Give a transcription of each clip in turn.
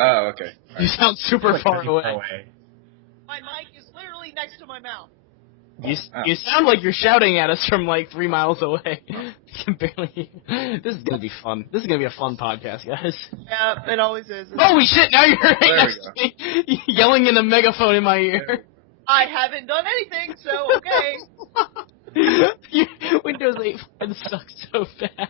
Oh, okay. You sound super far away. My mic is literally next to my mouth. You sound like you're shouting at us from like 3 miles away. You can barely. This is gonna be fun. This is gonna be a fun podcast, guys. Yeah, it always is. Holy shit! Now you're right There we next to me, yelling in a megaphone in my ear. I haven't done anything, so okay. Windows 8 Fun sucks so bad.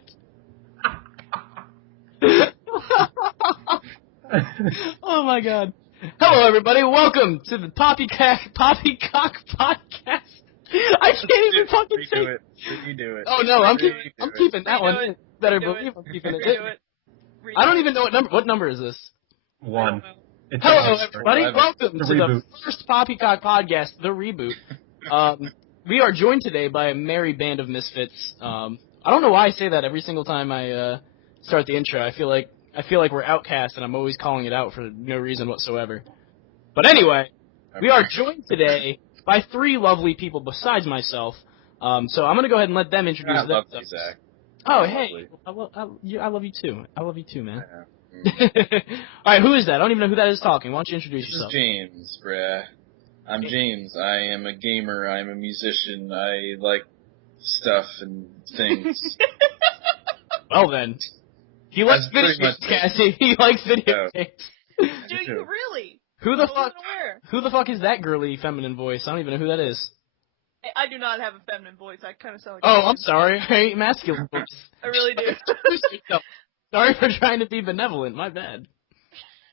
Oh my god. Hello everybody, welcome to the Poppycock Podcast. I can't even fucking say it. You do it. Oh no, I'm keeping that one. Redo it. Better Redo believe I'm keeping it. Redo it. I don't even know what number is this? 1. Hello everybody, welcome to reboot. the first Poppycock Podcast, the reboot. We are joined today by a merry band of misfits. I don't know why I say that every single time I start the intro. I feel like we're outcast, and I'm always calling it out for no reason whatsoever. But anyway, we are joined today by 3 lovely people besides myself. So I'm going to go ahead and let them introduce themselves. I love you, Zach. Oh, hey. I love you too. I love you too, man. Alright, who is that? I don't even know who that is talking. Why don't you introduce yourself? This is James, bruh. I'm James. I am a gamer. I'm a musician. I like stuff and things. Well then. He likes video games, Cassie. He likes video games. Do you really? Who the fuck is that girly feminine voice? I don't even know who that is. I do not have a feminine voice. I kind of sound like I'm sorry. I hate masculine voice. I really do. Sorry for trying to be benevolent. My bad.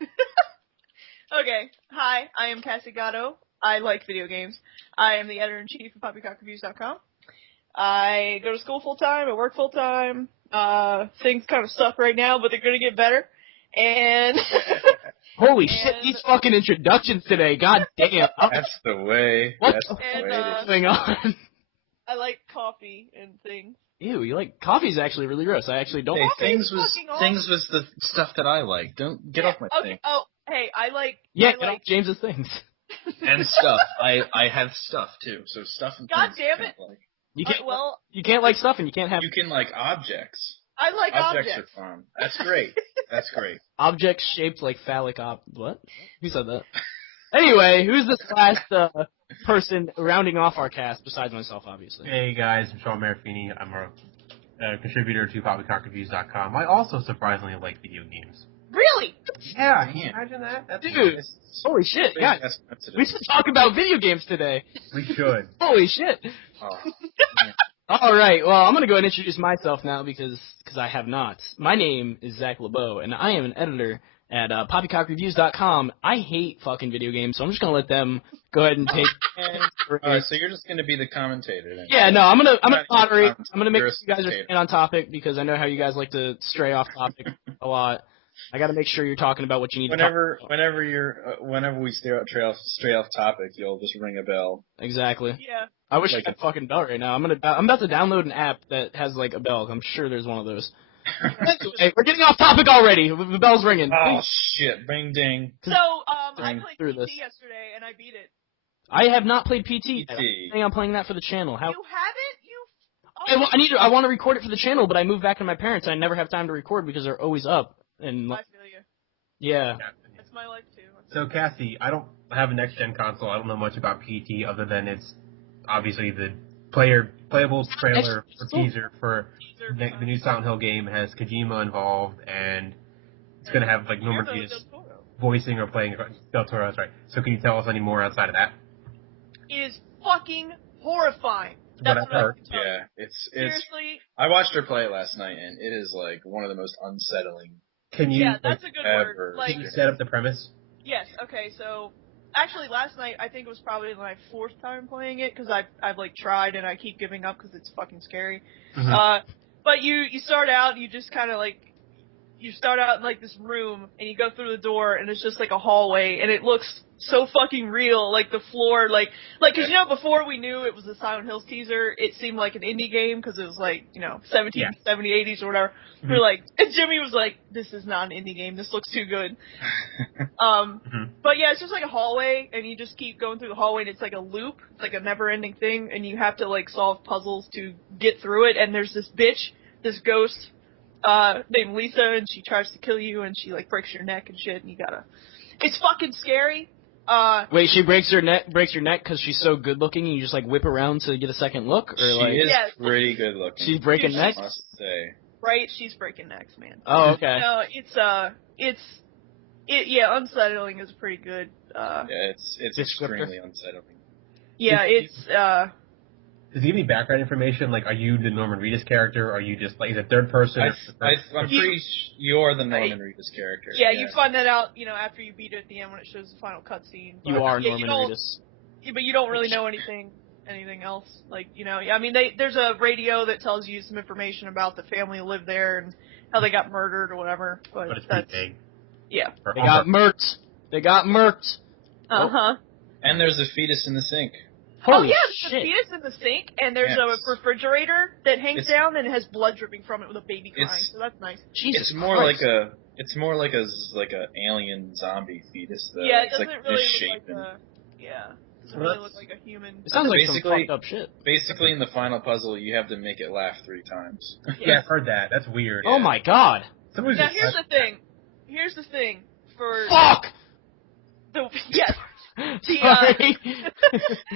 Okay. Hi, I am Cassie Gatto. I like video games. I am the editor-in-chief of PoppycockReviews.com. I go to school full-time. I work full-time. Things kind of suck right now, but they're gonna get better. And holy shit, these fucking introductions today. God damn. That's the way. That's the way going on? I like coffee and things. Ew, you like coffee's actually really gross. I actually don't. Hey, like things was the stuff that I like. Don't get off my thing. Oh, hey, I like. Get off James's things. And stuff. I have stuff too. So stuff and God things. damn it! Like. You can't like stuff and you can't have. You can like objects. I like objects. Objects are fun. That's great. That's great. Objects shaped like phallic what? Who said that? Anyway, who's this last person rounding off our cast besides myself, obviously? Hey guys, I'm Sean Marafini. I'm a contributor to PoppycockReviews.com. I also surprisingly like video games. Really? Yeah, can you imagine that? That's dude, nice. Holy shit, yeah. We should talk about video games today. We should. Holy shit. Alright, well, I'm going to go and introduce myself now because I have not. My name is Zach LeBeau, and I am an editor at PoppycockReviews.com. I hate fucking video games, so I'm just going to let them go ahead and take... Alright, so you're just going to be the commentator then? Yeah, no, I'm gonna moderate. I'm going to make sure you guys are staying on topic because I know how you guys like to stray off topic a lot. I got to make sure you're talking about what you need to talk about. Whenever we stray off topic, you'll just ring a bell. Exactly. Yeah. I wish I had a fucking bell right now. I'm about to download an app that has like a bell. I'm sure there's one of those. Anyway, we're getting off topic already. The bell's ringing. Oh shit! Bing ding. So I played PT yesterday and I beat it. I have not played PT. I'm playing that for the channel. How? You haven't? I want to record it for the channel, but I moved back to my parents. I never have time to record because they're always up. And I feel you. Yeah. That's my life too. So Cassie, I don't have a next-gen console. I don't know much about PT other than it's obviously the playable trailer or teaser for the new Silent Hill game has Kojima involved, and it's going to have like Norman Reedus voicing or playing Del Toro. That's right. So can you tell us any more outside of that? It is fucking horrifying. That's what I've heard. Yeah, it's seriously. I watched her play it last night, and it is like one of the most unsettling. Can you? Yeah, that's a good word. Like, can you set up the premise? Yes. Okay. So, actually, last night I think it was probably my 4th time playing it because I've like tried and I keep giving up because it's fucking scary. Mm-hmm. But you start out, you just kind of like you start out in like this room and you go through the door and it's just like a hallway and it looks so fucking real, like the floor, like, cause you know, before we knew it was a Silent Hills teaser, it seemed like an indie game, cause it was like, you know, 70s, 80s or whatever. Mm-hmm. We're like, and Jimmy was like, this is not an indie game, this looks too good. But yeah, it's just like a hallway, and you just keep going through the hallway, and it's like a loop, it's like a never-ending thing, and you have to like solve puzzles to get through it, and there's this bitch, this ghost, named Lisa, and she tries to kill you, and she like breaks your neck and shit, and you gotta. It's fucking scary. Wait, she breaks your neck because she's so good looking, and you just like whip around to get a second look, or She like is Yes. pretty good looking. she's breaking Dude, necks? I must say. Right, she's breaking necks, man. Oh, okay. No, yeah, unsettling is pretty good. Yeah, it's Descriptor. extremely unsettling. Yeah, Does he give any background information? Like, are you the Norman Reedus character? Or are you just like is it third person? I'm pretty sure you're the Norman Reedus character. yeah, you find that out, after you beat it at the end when it shows the final cutscene. You are yeah, Norman Reedus. But you don't really know anything else. Like, I mean, there's a radio that tells you some information about the family who lived there and how they got murdered or whatever. But it's pretty vague. Yeah. They got murked. They got murked. Uh-huh. And there's a fetus in the sink. Holy there's shit. a fetus in the sink, and there's a refrigerator that hangs down and it has blood dripping from it with a baby crying. So that's nice. Jesus It's more Christ. like a alien zombie fetus though. Yeah, it it's doesn't like really misshapen. look like it doesn't really look like a human. It sounds like some Basically- fucked up shit. Basically, in the final puzzle, you have to make it laugh 3 times. Yeah, I've heard that. That's weird. Oh my god. Somebody's Now just- here's the thing. For Fuck! yes. Sorry.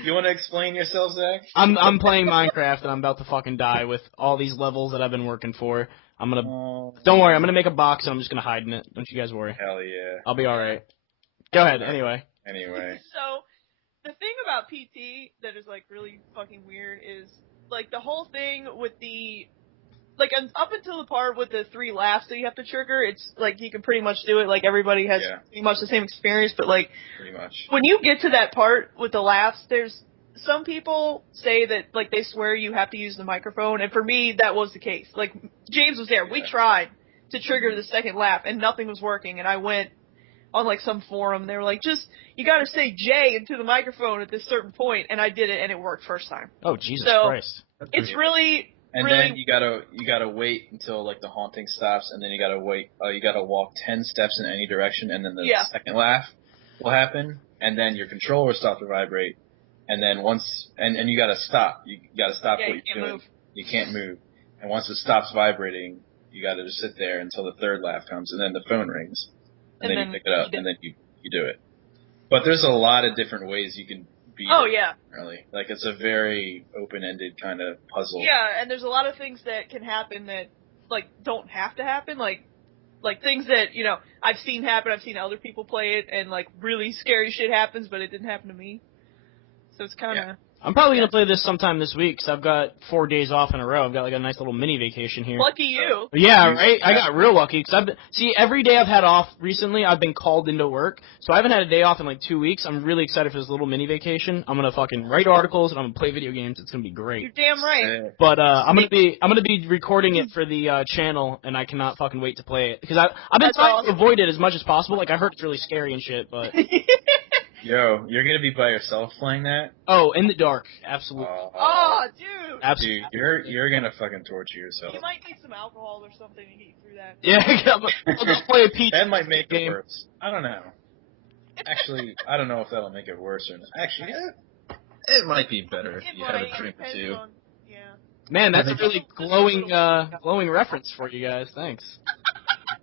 You want to explain yourself, Zach? I'm playing Minecraft and I'm about to fucking die with all these levels that I've been working for. Oh, Don't worry, I'm gonna make a box and I'm just gonna hide in it. Don't you guys worry. hell yeah. I'll be alright. Go ahead, anyway. Anyway. So, the thing about PT that is, like, really fucking weird is, like, the whole thing with the, like, up until the part with the 3 laughs that you have to trigger, it's, like, you can pretty much do it, like, everybody has pretty much the same experience, but, like, Pretty much. when you get to that part with the laughs, there's, some people say that, like, they swear you have to use the microphone, and for me, that was the case. Like, James was there, we tried to trigger the second laugh, and nothing was working, and I went on, like, some forum, they were like, you gotta say J into the microphone at this certain point, and I did it, and it worked first time. Oh, Jesus So, Christ. It's really, And really... then you gotta wait until like the haunting stops, and then you gotta walk 10 steps in any direction, and then the second laugh will happen, and then your controller stops to vibrate, and then and you gotta stop. You gotta stop what you're doing. Move. You can't move. And once it stops vibrating, you gotta just sit there until the third laugh comes, and then the phone rings, and then you pick it up, and then you do it. But there's a lot of different ways you can beat it. Really. Like, it's a very open-ended kind of puzzle. Yeah, and there's a lot of things that can happen that, like, don't have to happen. Like things that, I've seen happen, I've seen other people play it, and, like, really scary shit happens, but it didn't happen to me. So it's kind of... I'm probably gonna play this sometime this week, because I've got 4 days off in a row. I've got, like, a nice little mini vacation here. Lucky you. Yeah, right? I got real lucky, because every day I've had off recently, I've been called into work, so I haven't had a day off in, like, 2 weeks. I'm really excited for this little mini vacation. I'm gonna fucking write articles, and I'm gonna play video games. It's gonna be great. You're damn right. But, I'm gonna be recording it for the, channel, and I cannot fucking wait to play it. Because I've been trying to avoid it as much as possible. Like, I heard it's really scary and shit, but... Yo, you're gonna be by yourself playing that? Oh, in the dark. Absolutely. Oh, dude! Absolutely. Dude, you're gonna fucking torture yourself. You might need some alcohol or something to get you through that. Yeah, I'll just play a peach. That might make game. it worse. I don't know. Actually, I don't know if that'll make it worse or not. Actually, it might be better if you have a drink or two. Man, that's a really glowing reference for you guys. Thanks.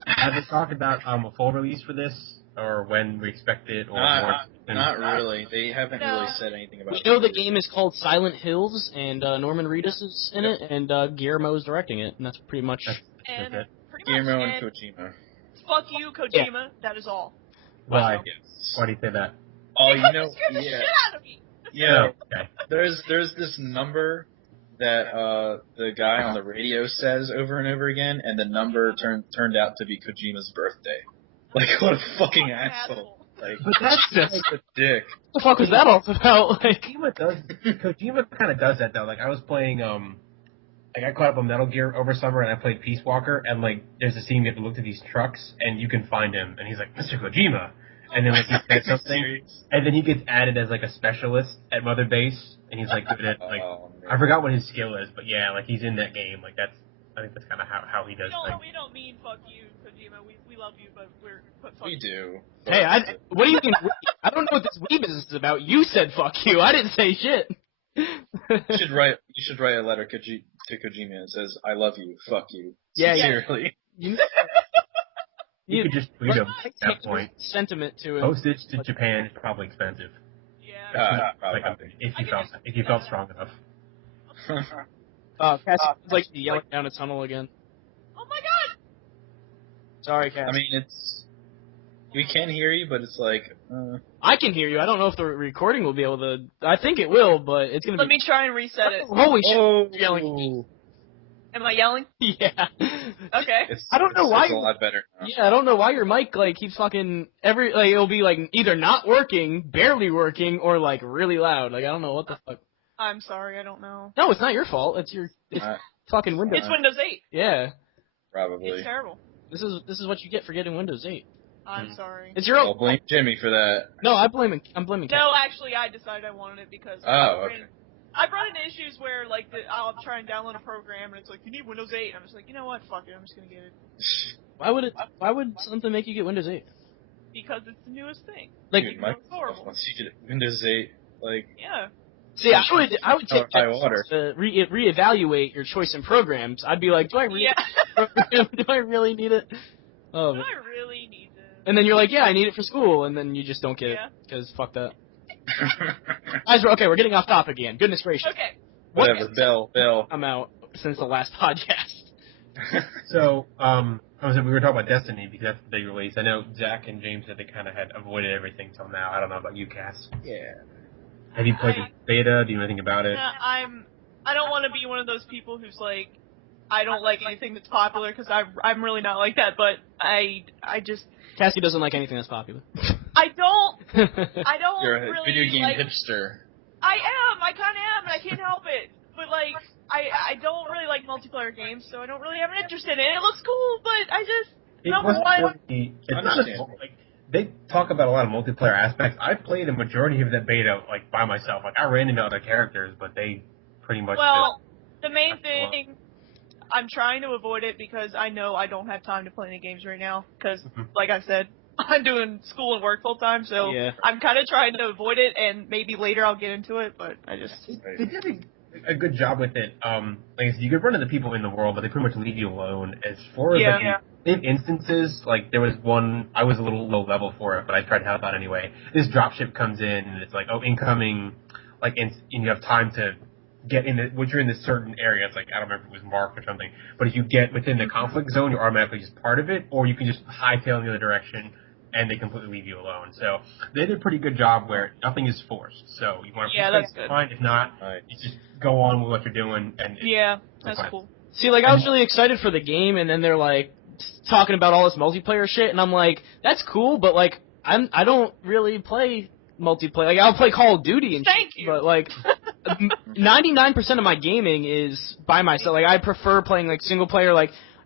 Have they talked about a full release for this, or when we expect it, or more? Not really. They haven't really said anything about it. We know the game is called Silent Hills, and Norman Reedus is in it, and Guillermo is directing it, and that's pretty much... And Okay. Guillermo and Kojima. Fuck you, Kojima. That is all. Why? Yes. Why do you say that? Oh, Because it scared the shit out of me. Yeah. Okay. There's this number that the guy on the radio says over and over again, and the number turned out to be Kojima's birthday. Like, what a fucking asshole. Like, But that's just... a dick. What the fuck was that all about? Like, Kojima kind of does that though. Like I was playing, I got caught up on Metal Gear over summer, and I played Peace Walker, and like there's a scene you have to look through these trucks, and you can find him, and he's like, Mr. Kojima, and then like he said something, and then he gets added as like a specialist at Mother Base, and he's like good at like I forgot what his skill is, but yeah, like he's in that game. Like I think that's kind of how he does things. We don't mean fuck you, Kojima. We love you, but fuck We you. do. hey, what do you mean? I don't know what this Wii business is about. You said fuck you. I didn't say shit. You should write a letter to to Kojima and says, "I love you, fuck you." Yeah, Sincerely. You could just tweet him at that point. Sentiment to it. Postage to Japan is probably expensive. Yeah. Probably. If you felt strong enough. Cassie sounds like she's yelling down a tunnel again. Oh my god! Sorry, Cassie. I mean, we can hear you, but it's like. I can hear you. I don't know if the recording will be able to. I think it will, but it's gonna be. Let me try and reset it. Holy shit! You're yelling. Am I yelling? Yeah. Okay. I don't know why. It's a lot better now. Yeah, I don't know why your mic keeps fucking it'll be either not working, barely working, or really loud. I don't know what the fuck. I'm sorry, I don't know. No, it's not your fault. It's fucking Windows. It's Windows 8. Yeah. Probably. It's terrible. This is what you get for getting Windows 8. I'm sorry. It's your own. I'll blame Jimmy for that. No, I'm blaming. No, actually, I decided I wanted it because Okay. I've run into issues where I'll try and download a program and it's like, you need Windows 8. And I'm just like, you know what? Fuck it. I'm just gonna get it Why would something make you get Windows 8? because it's the newest thing. Dude, Microsoft horrible. wants you to Windows 8, Yeah. See, I would take high that water. to reevaluate your choice in programs. I'd be like, do I really do I really need it? Oh, Do I really need this? and then you're like, yeah, I need it for school, and then you just don't get it because fuck that. Guys, we're getting off topic again. Goodness gracious. Okay. Whatever, Bill. I'm out since the last podcast. So, we were talking about Destiny because that's the big release. I know Zach and James said they kind of had avoided everything till now. I don't know about you, Cass. Yeah. Have you played the beta? Do you know anything about it? I don't want to be one of those people who's like, I don't like anything that's popular because I'm really not like that. But I just Cassie doesn't like anything that's popular. I don't You're a really video game like, hipster. I kind of am, and I can't help it. But I don't really like multiplayer games, so I don't really have an interest in it. It looks cool, but I just number one. It's not just they talk about a lot of multiplayer aspects. I played a majority of that beta by myself. I ran into other characters, but they pretty much. Well, the main thing, I'm trying to avoid it because I know I don't have time to play any games right now. Because, like I said, I'm doing school and work full time, so I'm kind of trying to avoid it. And maybe later I'll get into it, but I just. They did a good job with it. Like I said, you could run into people in the world, but they pretty much leave you alone. As far as in instances, there was one, I was a little low level for it, but I tried to help out anyway. This dropship comes in, and it's incoming, and you have time to get in once you're in this certain area, it's I don't remember if it was marked or something, but if you get within the conflict zone, you're automatically just part of it, or you can just hightail in the other direction, and they completely leave you alone. So they did a pretty good job where nothing is forced. So you want to that's good. fine. If not, you just go on with what you're doing. And that's cool. See, I was really excited for the game, and then they're talking about all this multiplayer shit, and I'm like, that's cool, but I don't really play multiplayer. I'll play Call of Duty and Thank shit, you. but 99% of my gaming is by myself. I prefer playing single player.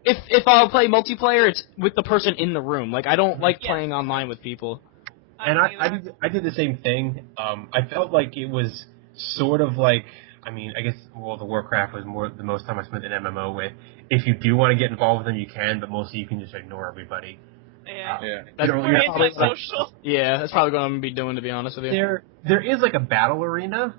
If I'll play multiplayer, it's with the person in the room. I don't like playing online with people. And I did the same thing. I felt like it was sort of I guess World of Warcraft was the most time I spent an MMO with. If you do want to get involved with them, you can, but mostly you can just ignore everybody. That's antisocial. Yeah, that's probably what I'm gonna be doing, to be honest with you. There is a battle arena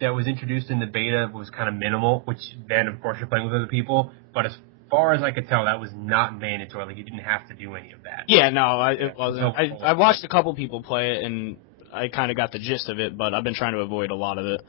that was introduced in the beta, was kind of minimal, which then of course you're playing with other people. But as far as I could tell, that was not mandatory. You didn't have to do any of that. Yeah, no, it wasn't. I watched a couple people play it, and I kind of got the gist of it, but I've been trying to avoid a lot of it,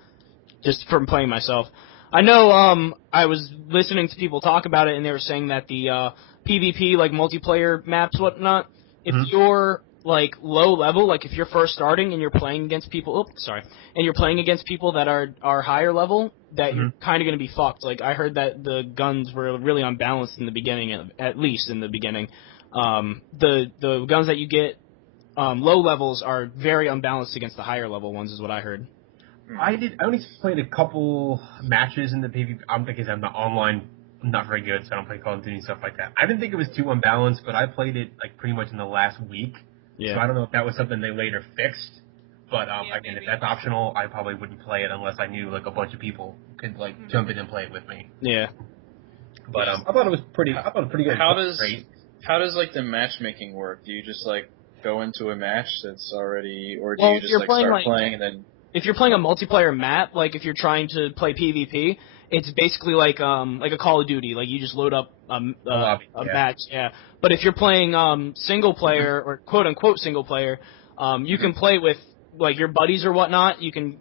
just from playing myself. I know I was listening to people talk about it, and they were saying that the PvP, multiplayer maps, whatnot, if you're, low level, if you're first starting and you're playing against people, and you're playing against people that are higher level, that you're kind of going to be fucked. I heard that the guns were really unbalanced in the beginning, at least in the beginning. The guns that you get low levels are very unbalanced against the higher level ones, is what I heard. I only played a couple matches in the PvP. I'm not online. I'm not very good, so I don't play Call of Duty and stuff like that. I didn't think it was too unbalanced, but I played it pretty much in the last week. Yeah. So I don't know if that was something they later fixed. But again, if that's optional, I probably wouldn't play it unless I knew a bunch of people could jump in and play it with me. Yeah. But I thought it was pretty. Good. How does the matchmaking work? Do you just go into a match that's already, or do you just start playing and then? if you're playing a multiplayer map, like if you're trying to play PvP, it's basically like a Call of Duty. Like you just load up a match. Yeah. But if you're playing single player or quote unquote single player, you can play with like your buddies or whatnot. You can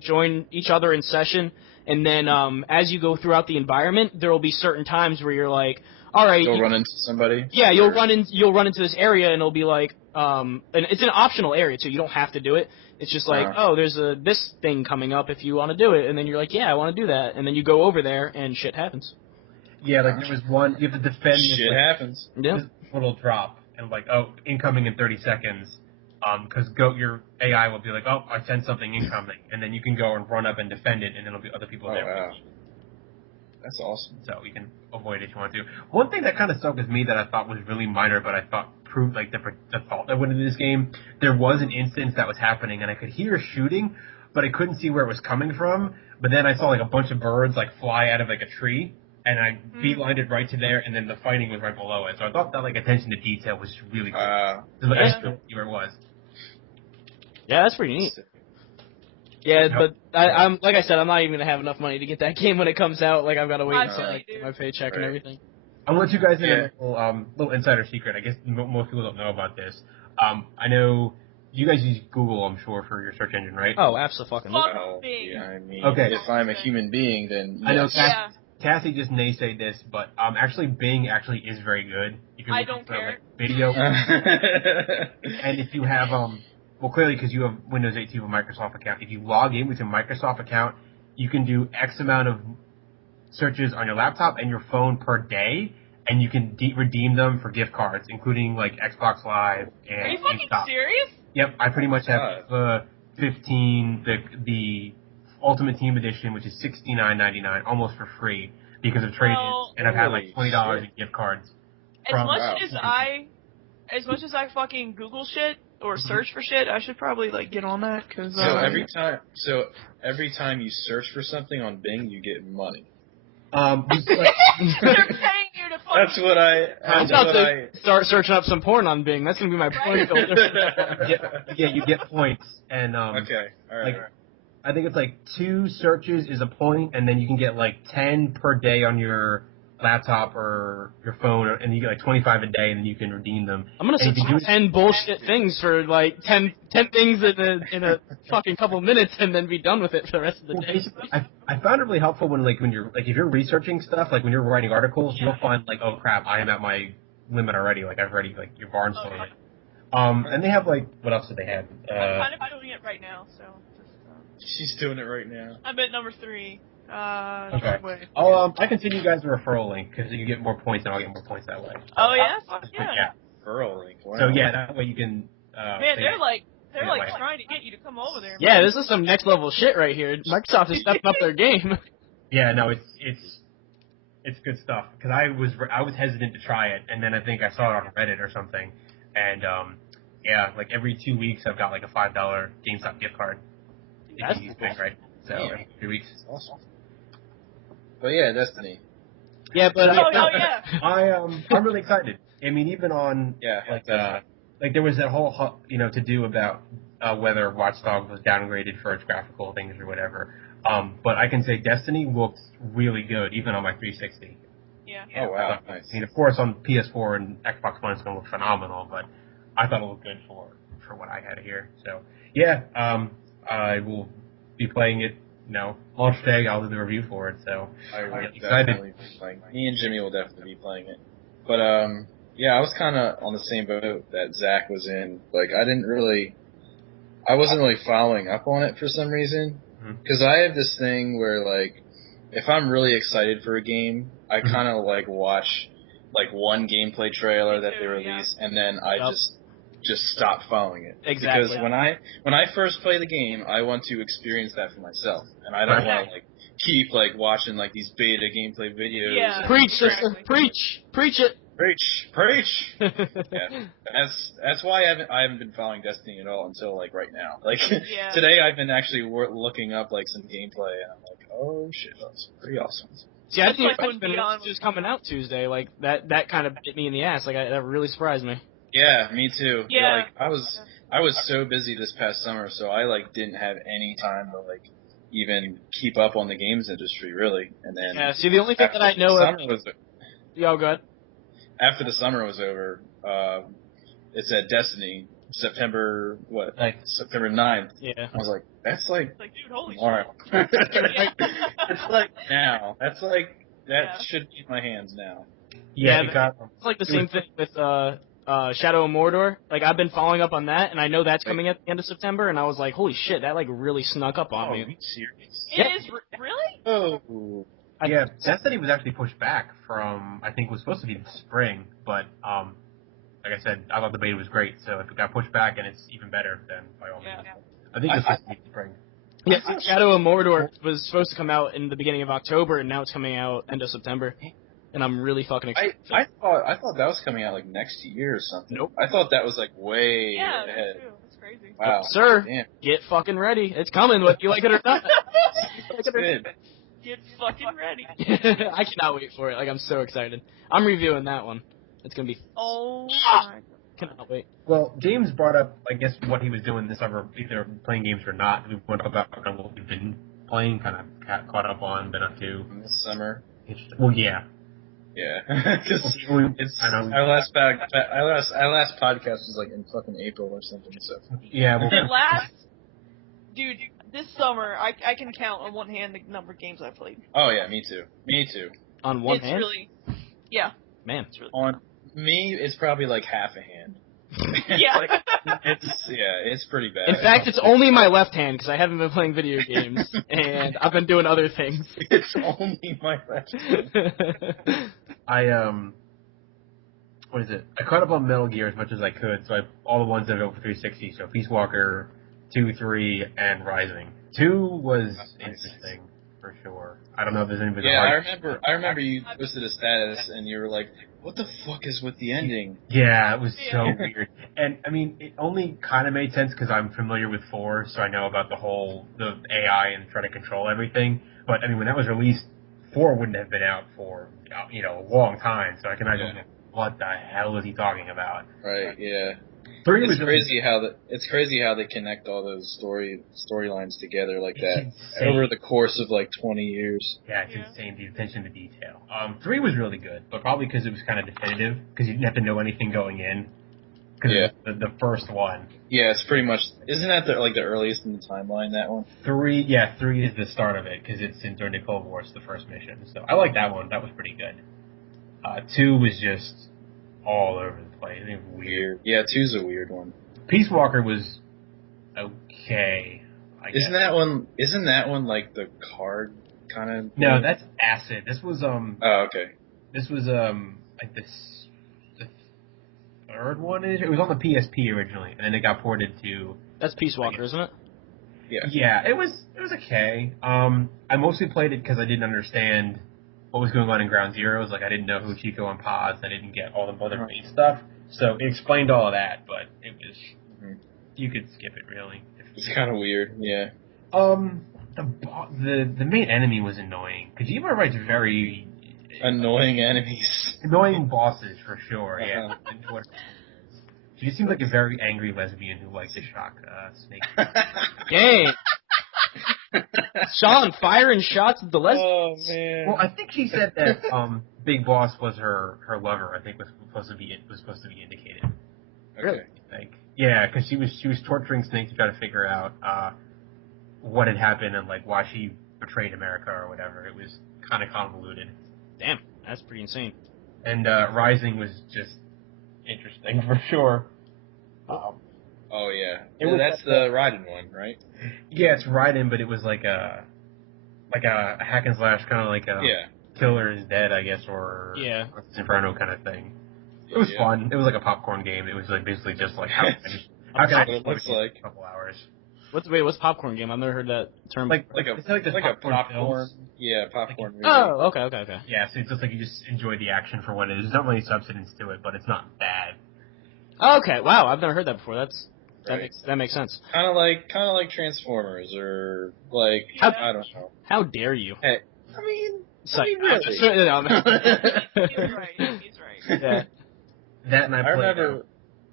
join each other in session, and then as you go throughout the environment, there will be certain times where you're like, all right, you'll run into somebody. Yeah, you'll run into this area, and it'll be like, and it's an optional area too. You don't have to do it. It's just like, there's this thing coming up if you want to do it, and then you're like, yeah, I want to do that, and then you go over there, and shit happens. Yeah, like there was one, you have to defend this, shit happens. Yep. This little drop, and like, incoming in 30 seconds, because your AI will be like, I sent something incoming, and then you can go and run up and defend it, and then there'll be other people there. Wow. That's awesome. So you can avoid it if you want to. One thing that kind of stuck with me that I thought was really minor, but I thought proved like the thought that went into this game. There was an instance that was happening, and I could hear shooting, but I couldn't see where it was coming from. But then I saw like a bunch of birds like fly out of like a tree, and I beelined it right to there, and then the fighting was right below it. So I thought that like attention to detail was really cool. I couldn't see where it was. Yeah, that's pretty neat. Yeah, but I'm like I said, I'm not even gonna have enough money to get that game when it comes out. Like I've got to wait until I get my paycheck and everything. I'll let you guys in a little insider secret. I guess most people don't know about this. I know you guys use Google, I'm sure, for your search engine, right? Oh, absolutely. Well, yeah, I mean, okay. If I'm a human being, then yes. I know Cassie just naysayed this, but actually Bing actually is very good. If you're looking for like video, and if you have well, clearly because you have Windows 8, you have a Microsoft account. If you log in with your Microsoft account, you can do X amount of searches on your laptop and your phone per day, and you can redeem them for gift cards, including like Xbox Live and Are you fucking GameStop. serious? Yep, I pretty much have 15, the Ultimate Team Edition, which is $69.99, almost for free because of trade-ins, and I've had like $20 in gift cards. As much as I fucking Google shit or search for shit, I should probably like get on that because. Every time you search for something on Bing, you get money. They're paying you to fucking. That's what I start searching up some porn on Bing. That's gonna be my point filter. Yeah, you get points, and okay, all right. I think it's like 2 searches is a point, and then you can get like 10 per day on your laptop or your phone, and you get like 25 a day, and then you can redeem them. I'm gonna search 10 bullshit things for like 10 things in a fucking couple minutes, and then be done with it for the rest of the day. I found it really helpful when you're like if you're researching stuff, like when you're writing articles, you'll find like, oh crap, I am at my limit already. Like I've already like your barn story. And they have like what else do they have? I'm kind of doing it right now, so. She's doing it right now. I'm at number 3. Okay. I can send you guys a referral link because you get more points, and I'll get more points that way. Oh yeah, fuck yeah. Referral link. Wow. So yeah, that way you can. Man, they're like trying to get you to come over there. Man. Yeah, this is some next level shit right here. Microsoft is stepping up their game. Yeah, no, it's good stuff because I was hesitant to try it, and then I think I saw it on Reddit or something, and yeah, like every 2 weeks I've got like a $5 GameStop gift card. That's cool. Right. So every 3 weeks. Awesome. But yeah, Destiny. Yeah, but I'm really excited. I mean, even on like there was that whole to do about whether Watch Dogs was downgraded for its graphical things or whatever. But I can say Destiny looks really good even on my 360. Yeah. Oh wow, nice. I mean, of course on PS4 and Xbox One it's going to look phenomenal, but I thought it looked good for what I had here. So yeah, I will be playing it. Launch day, I'll do the review for it, so I'm excited. Me and Jimmy will definitely be playing it. But, yeah, I was kind of on the same boat that Zach was in. Like, I wasn't really following up on it for some reason. Because I have this thing where, like, if I'm really excited for a game, I kind of, like, watch, like, one gameplay trailer that they release, and then I just stop following it. Exactly. Because when I first play the game, I want to experience that for myself, and I don't want to like keep like watching like these beta gameplay videos. Yeah. Preach, sister. Preach it. Preach. Yeah. That's why I haven't been following Destiny at all until like right now. Like today, I've been actually looking up like some gameplay, and I'm like, oh shit, that's pretty awesome. See, I think it's just coming out Tuesday. Like that kind of bit me in the ass. Like that really surprised me. Yeah, me too. Yeah. Like I I was so busy this past summer, so I like didn't have any time to like even keep up on the games industry really. And then Yeah. See, the only thing that I know of. Yo, go ahead. After the summer was over, it said Destiny September September 9th. Yeah. I was like, that's like dude, holy tomorrow. shit. It's like now. That's like should be in my hands now. Yeah, it's like the same thing with Shadow of Mordor. Like I've been following up on that, and I know that's coming at the end of September, and I was like, holy shit, that like really snuck up on me. Are you serious? It is really? Oh. Yeah, Destiny was actually pushed back from, I think it was supposed to be spring, but like I said, I thought the beta was great, so if it got pushed back and it's even better, then by all means. I think it's supposed to be spring. Yeah, Shadow of Mordor was supposed to come out in the beginning of October, and now it's coming out end of September, and I'm really fucking excited. I thought that was coming out like next year or something. Nope. I thought that was like way Yeah, ahead. me too. That's crazy. Wow. Oh, sir, Damn. get fucking ready. It's coming, whether you like it or not. Good. Get fucking ready. I cannot wait for it. Like, I'm so excited. I'm reviewing that one. It's gonna be. Oh my god. Cannot wait. Well, James brought up, I guess, what he was doing this summer, either playing games or not. We went about what we've been playing, kind of caught up on, been up to. This summer. Well, yeah. Yeah. Because our last podcast was like in fucking April or something. So. Yeah. Well, Dude, this summer, I can count on one hand the number of games I've played. Oh yeah, me too. Me too. On one it's hand? Really, yeah. Man. It's really on me, it's probably like half a hand. Yeah. It's pretty bad. In fact, it's only my left hand because I haven't been playing video games and I've been doing other things. It's only my left hand. What is it? I caught up on Metal Gear as much as I could, so all the ones that are over 360. So Peace Walker, 2, 3, and Rising. 2 was interesting for sure. I don't know if there's anybody. Yeah, I remember you posted a status and you were like, "What the fuck is with the ending?" Yeah, it was so weird. And I mean, it only kind of made sense because I'm familiar with 4, so I know about the AI and try to control everything. But I mean, when that was released, 4 wouldn't have been out for a long time. So I can imagine what the hell is he talking about? Right. Yeah. 3 it's crazy how they connect all those storylines together like that over the course of like 20 years. Yeah, it's insane, the attention to detail. 3 was really good, but probably because it was kind of definitive, because you didn't have to know anything going in. Because the first one. Yeah, it's pretty much. Isn't that the earliest in the timeline? That one. 3 is the start of it because it's in during the Cold War. It's the first mission, so I like that one. That was pretty good. 2 was just all over the place. It was weird. Yeah, 2's a weird one. Peace Walker was okay. I guess. Isn't that one like the card kind of? No, that's Acid. This was Oh, okay. This was like the third one. It was on the PSP originally, and then it got ported to. That's Peace Walker, isn't it? Yeah. Yeah, it was okay. I mostly played it because I didn't understand what was going on in Ground Zeroes. Like, I didn't know who Chico and Paz. I didn't get all the other main stuff. So it explained all of that, but it was you could skip it really. It's kind of weird, yeah. The main enemy was annoying. Kojima writes very annoying enemies, annoying bosses for sure. Yeah, she just seems like a very angry lesbian who likes to shock snakes. Dang. Sean firing shots at the lesbian. Oh man. Well, I think she said that Big Boss was her lover. I think was supposed to be indicated. Really? I think. Yeah, because she was torturing Snake to try to figure out what had happened and like why she betrayed America or whatever. It was kind of convoluted. Damn, that's pretty insane. And Rising was just interesting for sure. Oh yeah, That's the Raiden one, right? Yeah, it's Raiden, but it was like a hack and slash kind of like a Killer is Dead, I guess, or Inferno kind of thing. It was fun. It was like a popcorn game. It was like basically just like how can I it looks like a couple hours. What's popcorn game? I've never heard that term. Like a popcorn. Yeah, popcorn. Like, oh, okay. Yeah, so it's just like you just enjoy the action for what it is. There's not really substance to it, but it's not bad. Okay, wow, I've never heard that before. That makes sense. Kind of like Transformers or like I don't know. How dare you? Hey, I mean really? He's right. Yeah. That and I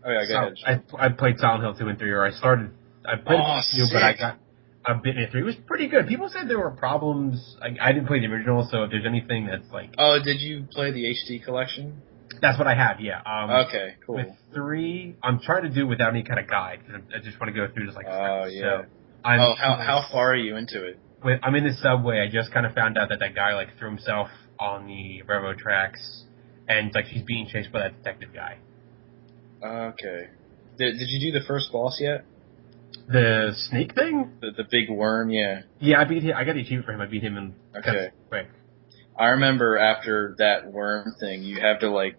Oh yeah, go ahead. I played Silent Hill 2 and 3, or I played 2, but I sick. got a bit in 3. It was pretty good. People said there were problems. I didn't play the original, so if there's anything that's like... Oh, did you play the HD collection? That's what I have, yeah. Okay, cool. With 3, I'm trying to do it without any kind of guide, because I just want to go through just like... Oh, yeah. So how far are you into it? I'm in the subway. I just kind of found out that guy like threw himself on the railroad tracks, and like he's being chased by that detective guy. Okay. Did you do the first boss yet? The snake thing? The big worm, yeah. Yeah, I beat him. I got the achievement for him. I beat him in quick. I remember after that worm thing, you have to like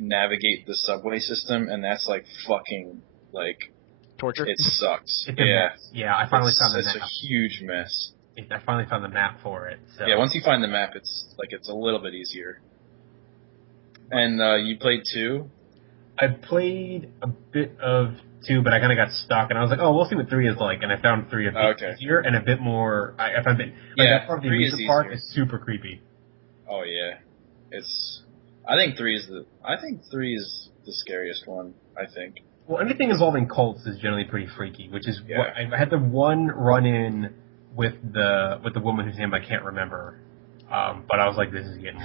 navigate the subway system, and that's like fucking like torture. It sucks. It's a mess. Yeah, I finally found the map. It's a huge mess. I finally found the map for it. So. Yeah, once you find the map, it's a little bit easier. And you played 2? I played a bit of 2, but I kind of got stuck, and I was like, oh, we'll see what 3 is like, and I found 3 a bit easier and a bit more. I found it. That part of the amusement park is super creepy. Oh yeah, I think 3 is the scariest one. I think. Well, anything involving cults is generally pretty freaky, which is what I had the one run-in with the woman whose name I can't remember, but I was like, this is getting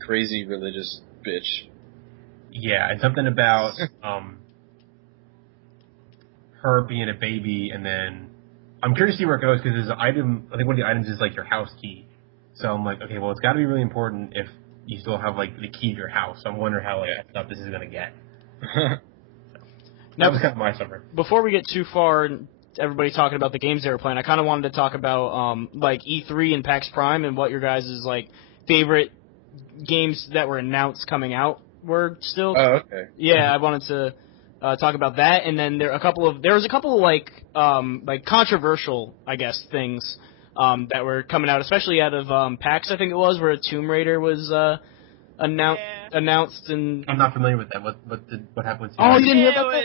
crazy religious bitch. Yeah, and something about her being a baby, and then I'm curious to see where it goes because there's an item. I think one of the items is like your house key. So I'm like, okay, well, it's got to be really important if you still have like the key to your house. So I'm wondering how messed up this is gonna get. That was kind of my summer. Before we get too far, everybody talking about the games they were playing, I kind of wanted to talk about like E3 and PAX Prime and what your guys' like favorite games that were announced coming out were still. Oh, okay. Yeah, I wanted to talk about that, and then there was a couple of like controversial, I guess, things that were coming out, especially out of PAX, I think it was, where Tomb Raider was announced. And I'm not familiar with that. What happened? Oh, you didn't hear about that?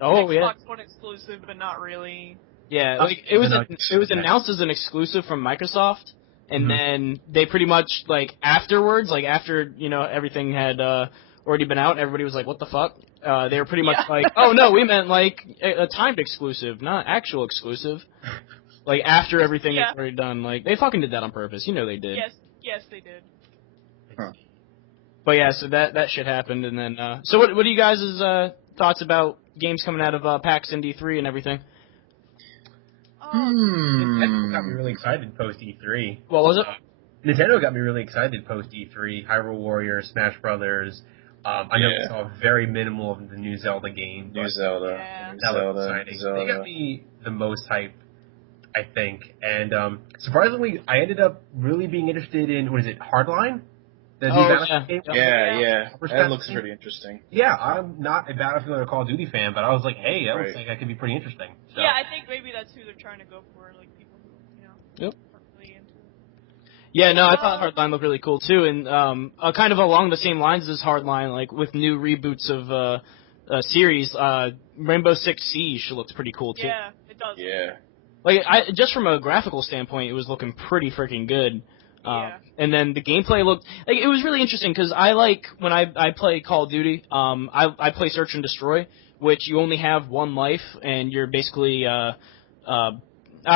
Xbox One exclusive, but not really. Yeah, like it was announced as an exclusive from Microsoft, and then they pretty much like afterwards, like after everything had already been out, and everybody was like, "What the fuck?" They were pretty much like, "Oh no, we meant like a timed exclusive, not actual exclusive." Like after everything was already done, like they fucking did that on purpose. You know they did. Yes, they did. Huh. But yeah, so that shit happened, and then so what are you guys' thoughts about games coming out of PAX and E3 and everything? Nintendo got me really excited post E3. What was it? Nintendo got me really excited post E3. Hyrule Warriors, Smash Brothers. I know we saw very minimal of the new Zelda game. New Zelda. Yeah. That was exciting. They got me the most hype, I think. And surprisingly, I ended up really being interested in, Hardline? The new Battlefield game? Yeah. That looks pretty interesting. Yeah, I'm not a Battlefield or Call of Duty fan, but I was like, hey, that looks like that could be pretty interesting. So. Yeah, I think maybe that's who they're trying to go for, like people who, are really into it. Yeah, no, I thought Hardline looked really cool too, and kind of along the same lines as Hardline, like with new reboots of series, Rainbow Six Siege looks pretty cool too. Yeah, it does. Yeah. Like just from a graphical standpoint, it was looking pretty freaking good. And then the gameplay looked like it was really interesting because I like when I play Call of Duty. I play Search and Destroy, which you only have one life, and you're basically I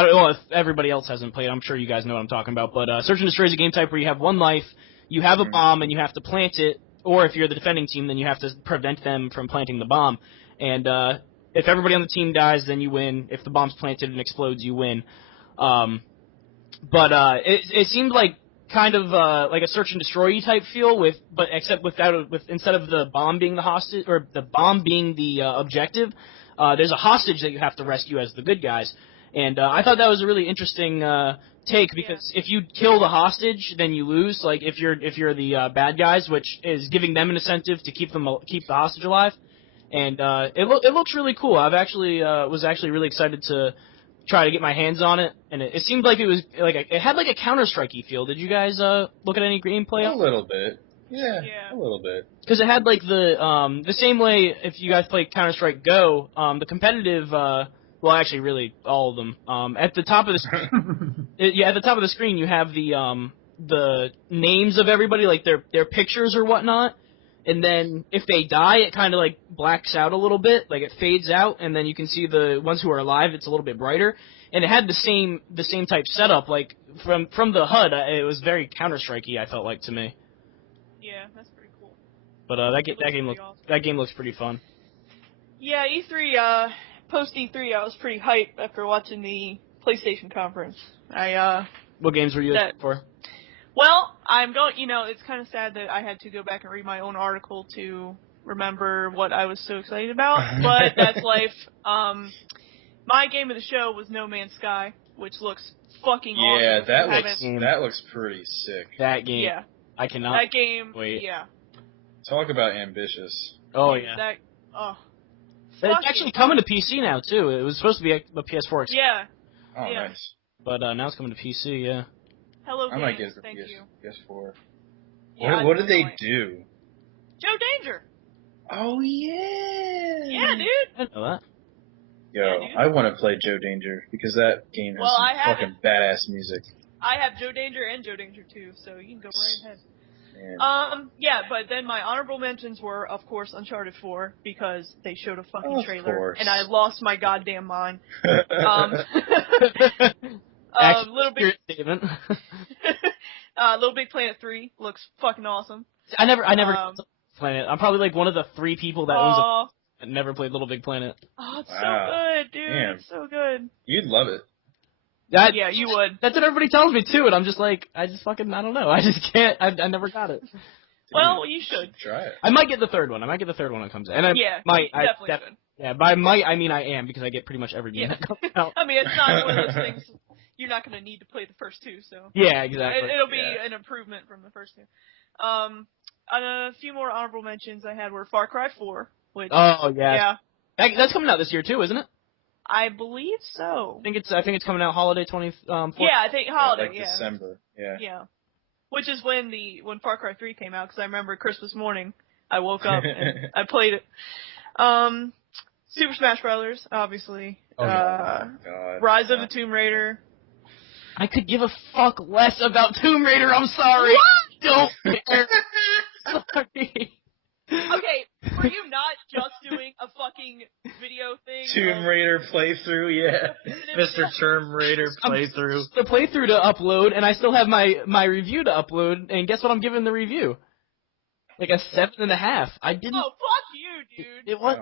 don't know if everybody else hasn't played. I'm sure you guys know what I'm talking about. But Search and Destroy is a game type where you have one life, you have a bomb, and you have to plant it. Or if you're the defending team, then you have to prevent them from planting the bomb. And if everybody on the team dies, then you win. If the bomb's planted and explodes, you win. But it seemed like kind of like a search and destroy type feel except instead of the bomb being the hostage or the bomb being the objective, there's a hostage that you have to rescue as the good guys. And I thought that was a really interesting take because if you kill the hostage, then you lose. Like if you're the bad guys, which is giving them an incentive to keep the hostage alive. And it looks really cool. I've actually was actually really excited to try to get my hands on it, and it seemed like it was like it had like a Counter-Strike-y feel. Did you guys look at any gameplay? A little bit. Yeah, a little bit. Because it had like the same way if you guys play Counter-Strike Go, the competitive. Well, actually, really all of them. At the top of the screen, at the top of the screen, you have the names of everybody, like their pictures or whatnot. and then if they die, it kind of like blacks out a little bit, like it fades out, and then you can see the ones who are alive. It's a little bit brighter, and it had the same type setup. Like from the HUD, it was very Counter-Strike-y, I felt like to me. Yeah, that's pretty cool. But that game looks pretty fun. Yeah, E3. Post E3, I was pretty hyped after watching the PlayStation conference. What games were you looking for? Well, I'm going. It's kind of sad that I had to go back and read my own article to remember what I was so excited about, but that's life. My game of the show was No Man's Sky, which looks fucking awesome. Yeah, that looks pretty sick. That game. Yeah. I cannot. That game. Wait. Yeah. Talk about ambitious. Oh yeah. It's actually coming to PC now too. It was supposed to be a PS4 exclusive. Yeah. Oh, nice. But now it's coming to PC. Yeah. Hello, I might get the thank you. PS4. Yeah, what did they do? Joe Danger. Oh yeah. Yeah, dude. I didn't know that. Yo, Yeah, I want to play Joe Danger because that game has some fucking badass music. I have Joe Danger and Joe Danger 2, so you can go right ahead. Man. Yeah, but then my honorable mentions were, of course, Uncharted 4, because they showed a fucking trailer, and I lost my goddamn mind. Little Big Planet 3 looks fucking awesome. I never Planet. I'm probably like one of the 3 people that owns that never played Little Big Planet. Oh, it's so good, dude. Damn. It's so good. You'd love it. Yeah, you would. That's what everybody tells me too, and I'm just like, I don't know. I just can't. I never got it. Well, you should try it. I might get the third one. When it comes out. And I definitely should. Yeah, by might I mean I am, because I get pretty much every game that comes out. I mean, it's not one of those things. You're not going to need to play the first 2, so. Yeah, exactly. It'll be an improvement from the first 2. A few more honorable mentions I had were Far Cry 4, which. Oh yeah. That's coming out this year too, isn't it? I believe so. I think it's coming out holiday 24. Yeah, I think holiday. Like December. Yeah. Yeah. Which is when Far Cry 3 came out, because I remember Christmas morning I woke up and I played it. Super Smash Brothers, obviously. God. Rise of the Tomb Raider. I could give a fuck less about Tomb Raider. I'm sorry. What? Don't care. Sorry. Okay, were you not just doing a fucking video thing? Tomb Raider playthrough, yeah. Mr. Tomb Raider playthrough. The playthrough to upload, and I still have my review to upload, and guess what I'm giving the review? Like a 7.5. I didn't. Oh, fuck you, dude. It was.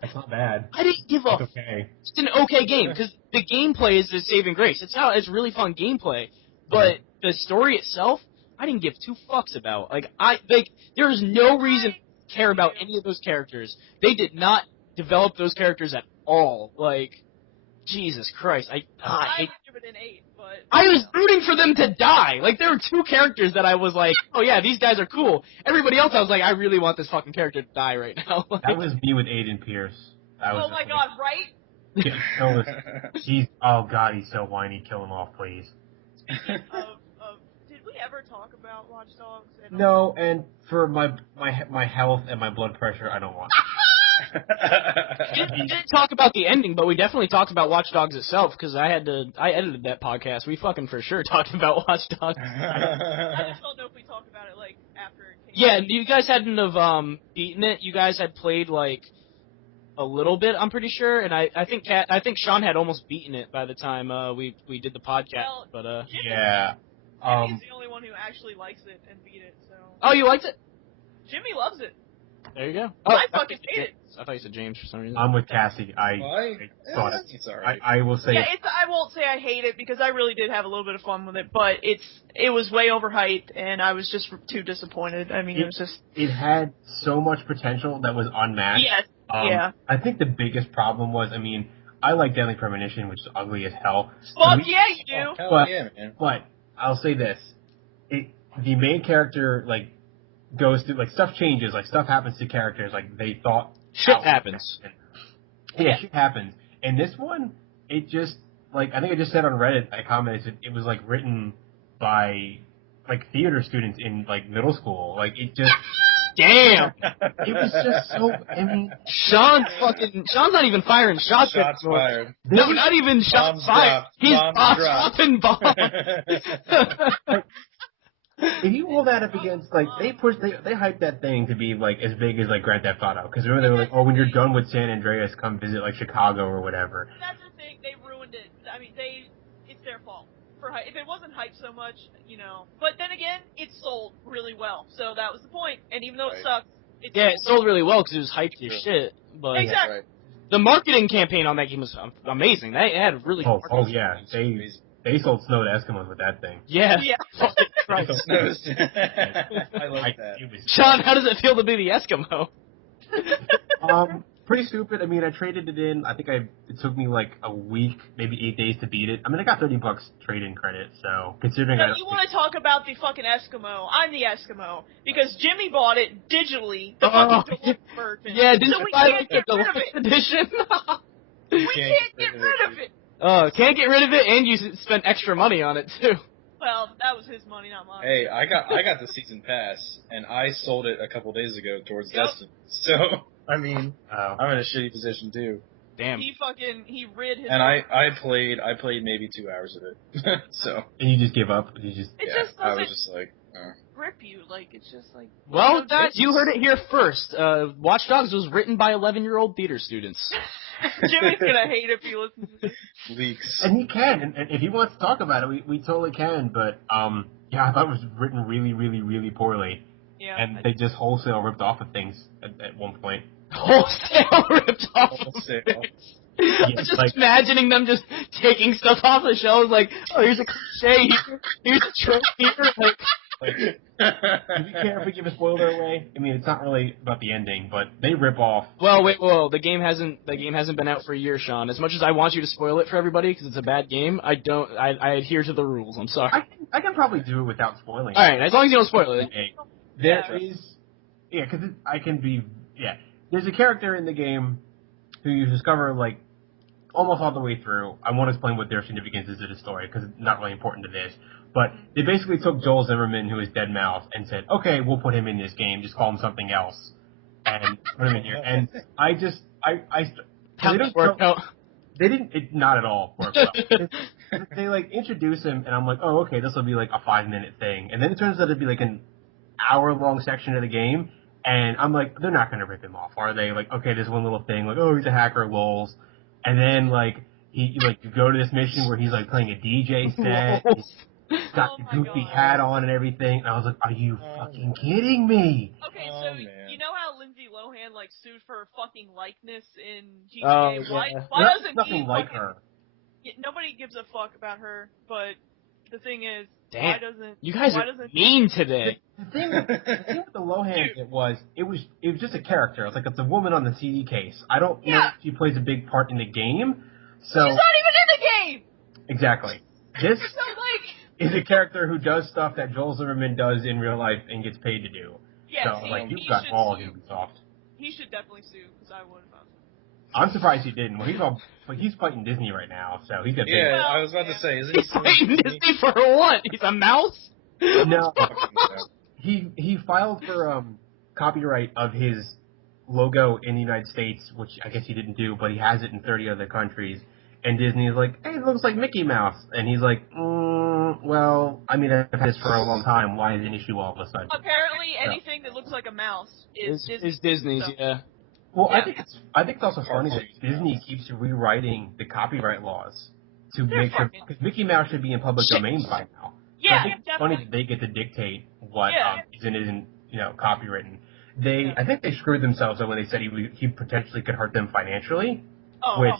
That's not bad. I didn't give a. Okay. It's an okay game, because the gameplay is the saving grace. It's really fun gameplay, but the story itself, I didn't give 2 fucks about. There is no reason to care about any of those characters. They did not develop those characters at all. Like, Jesus Christ, I give it an 8, but I was rooting for them to die. Like, there were 2 characters that I was like, oh yeah, these guys are cool. Everybody else, I was like, I really want this fucking character to die right now. That was me with Aiden Pierce. Oh my god, right? Yeah, he's so whiny. Kill him off, please. Speaking of, did we ever talk about Watch Dogs? No, and for my health and my blood pressure, I don't want to. We didn't talk about the ending, but we definitely talked about Watch Dogs itself, because I edited that podcast. We fucking for sure talked about Watch Dogs. I just don't know if we talked about it, like, after it came Yeah, out. you guys hadn't have beaten it. You guys had played, like, a little bit, I'm pretty sure, and I think Sean had almost beaten it by the time we did the podcast. Well, but yeah. Jimmy's the only one who actually likes it and beat it, so. Oh, you liked it? Jimmy loves it. There you go. I fucking hate it. I thought you said James for some reason. I'm with Cassie. I thought it's alright. I will say. Yeah, I won't say I hate it, because I really did have a little bit of fun with it, but it was way overhyped, and I was just too disappointed. I mean, it was just. It had so much potential that was unmatched. Yes. Yeah. I think the biggest problem was, I like Deadly Premonition, which is ugly as hell. Fuck yeah, you do. Oh, hell But- yeah, man. But I'll say this: the main character goes through stuff changes, stuff happens to characters they thought. Shit happens. Yeah, shit happens. And this one, it just I think I just said on Reddit, I commented, it was written by theater students in middle school. It just. Damn! It was just so. Sean's not even firing shots. Shots fired. No, not even shots Bombs fired. dropped. He's Bombs dropped. dropping bombs. If you hold that up against, like, they hyped that thing to be, like, as big as, like, Grand Theft Auto. Because remember, they were like, oh, when you're done with San Andreas, come visit, like, Chicago or whatever. That's the thing, they ruined it. I mean, it's their fault. If it wasn't hyped so much, you know. But then again, it sold really well. So that was the point. And even though it sucked, it sold really well because it was hyped as shit. But exactly. The marketing campaign on that game was amazing. They had really. Oh yeah, they sold snow to Eskimos with that thing. Yeah. I love that. Sean, how does it feel to be the Eskimo? Pretty stupid. I mean, I traded it in. I think it took me like a week, maybe 8 days to beat it. I mean, I got $30 trade-in credit, so considering you want to talk about the fucking Eskimo? I'm the Eskimo because Jimmy bought it digitally. The fucking deluxe version. Yeah, didn't so you buy like the deluxe edition? We can't get rid of it. Can't get rid of it, and you spent extra money on it too. Well, that was his money, not mine. Hey, I got the season pass, and I sold it a couple days ago towards Destiny. So I mean, I'm in a shitty position too. Damn. He rid his. And I played maybe 2 hours of it. So. And you just give up? I was just like. Grip you, like it's just like. Well, guys, you heard it here first. Watch Dogs was written by 11-year-old theater students. Jimmy's gonna hate if he listens to this. Leaks. And he can, and if he wants to talk about it, we totally can. But yeah, I thought it was written really, really, really poorly. Yeah. And they just wholesale ripped off of things at one point. Wholesale ripped off of things. Just imagining them just taking stuff off the shelves, like, oh, here's a cliche, here's a trope here, like. Do you care if we give a spoiler away? I mean, it's not really about the ending, but they rip off. Well, the game hasn't been out for a year, Sean. As much as I want you to spoil it for everybody because it's a bad game, I adhere to the rules. I'm sorry. I can probably do it without spoiling. All right, as long as you don't spoil it. Because there's a character in the game who you discover like almost all the way through. I won't explain what their significance is to the story because it's not really important to this. But they basically took Joel Zimmerman, who is Dead Mouse, and said, okay, we'll put him in this game. Just call him something else. And put him in here. And they didn't, not at all work well. They like introduce him, and I'm like, oh, okay, this will be like a 5-minute thing. And then it turns out to be like an hour-long section of the game. And I'm like, they're not going to rip him off, are they? Like, okay, there's one little thing, like, oh, he's a hacker, lols. And then, like, you go to this mission where he's, like, playing a DJ set. He's got the goofy hat on and everything. And I was like, are you fucking kidding me? Okay, so you know how Lindsay Lohan, like, sued for her fucking likeness in GTA? Why doesn't nothing like her. Nobody gives a fuck about her, but the thing is, damn, you guys are mean today. The thing with the Lohan, it was just a character. It's a woman on the CD case. I don't know if she plays a big part in the game. So she's not even in the game. Exactly. This is a character who does stuff that Joel Zimmerman does in real life and gets paid to do. Yeah, so you've got all Ubisoft. He should definitely sue because I would if I was. I'm surprised he didn't. Well, he's fighting Disney right now, so he's got. Yeah, I was about to say, isn't he fighting Disney for what? He's a mouse? No. He filed for copyright of his logo in the United States, which I guess he didn't do, but he has it in 30 other countries. And Disney is like, hey, it looks like Mickey Mouse. And he's like, well, I mean, I've had this for a long time. Why is it an issue all of a sudden? Apparently, anything that looks like a mouse is Disney's, so. Well, yeah. I think it's also funny that Disney keeps rewriting the copyright laws to make sure, because Mickey Mouse should be in public domain by now. Yeah, so I think it's funny that they get to dictate what is and isn't, copywritten. I think they screwed themselves when they said he potentially could hurt them financially. Oh, which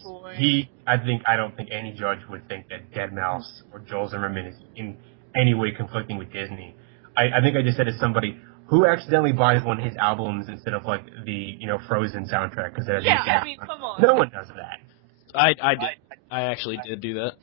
I don't think any judge would think that Dead Mouse or Joel Zimmerman is in any way conflicting with Disney. I think I just said to somebody who accidentally buys one of his albums instead of like the Frozen soundtrack because I mean, come on. No one does that. I did. I actually did do that.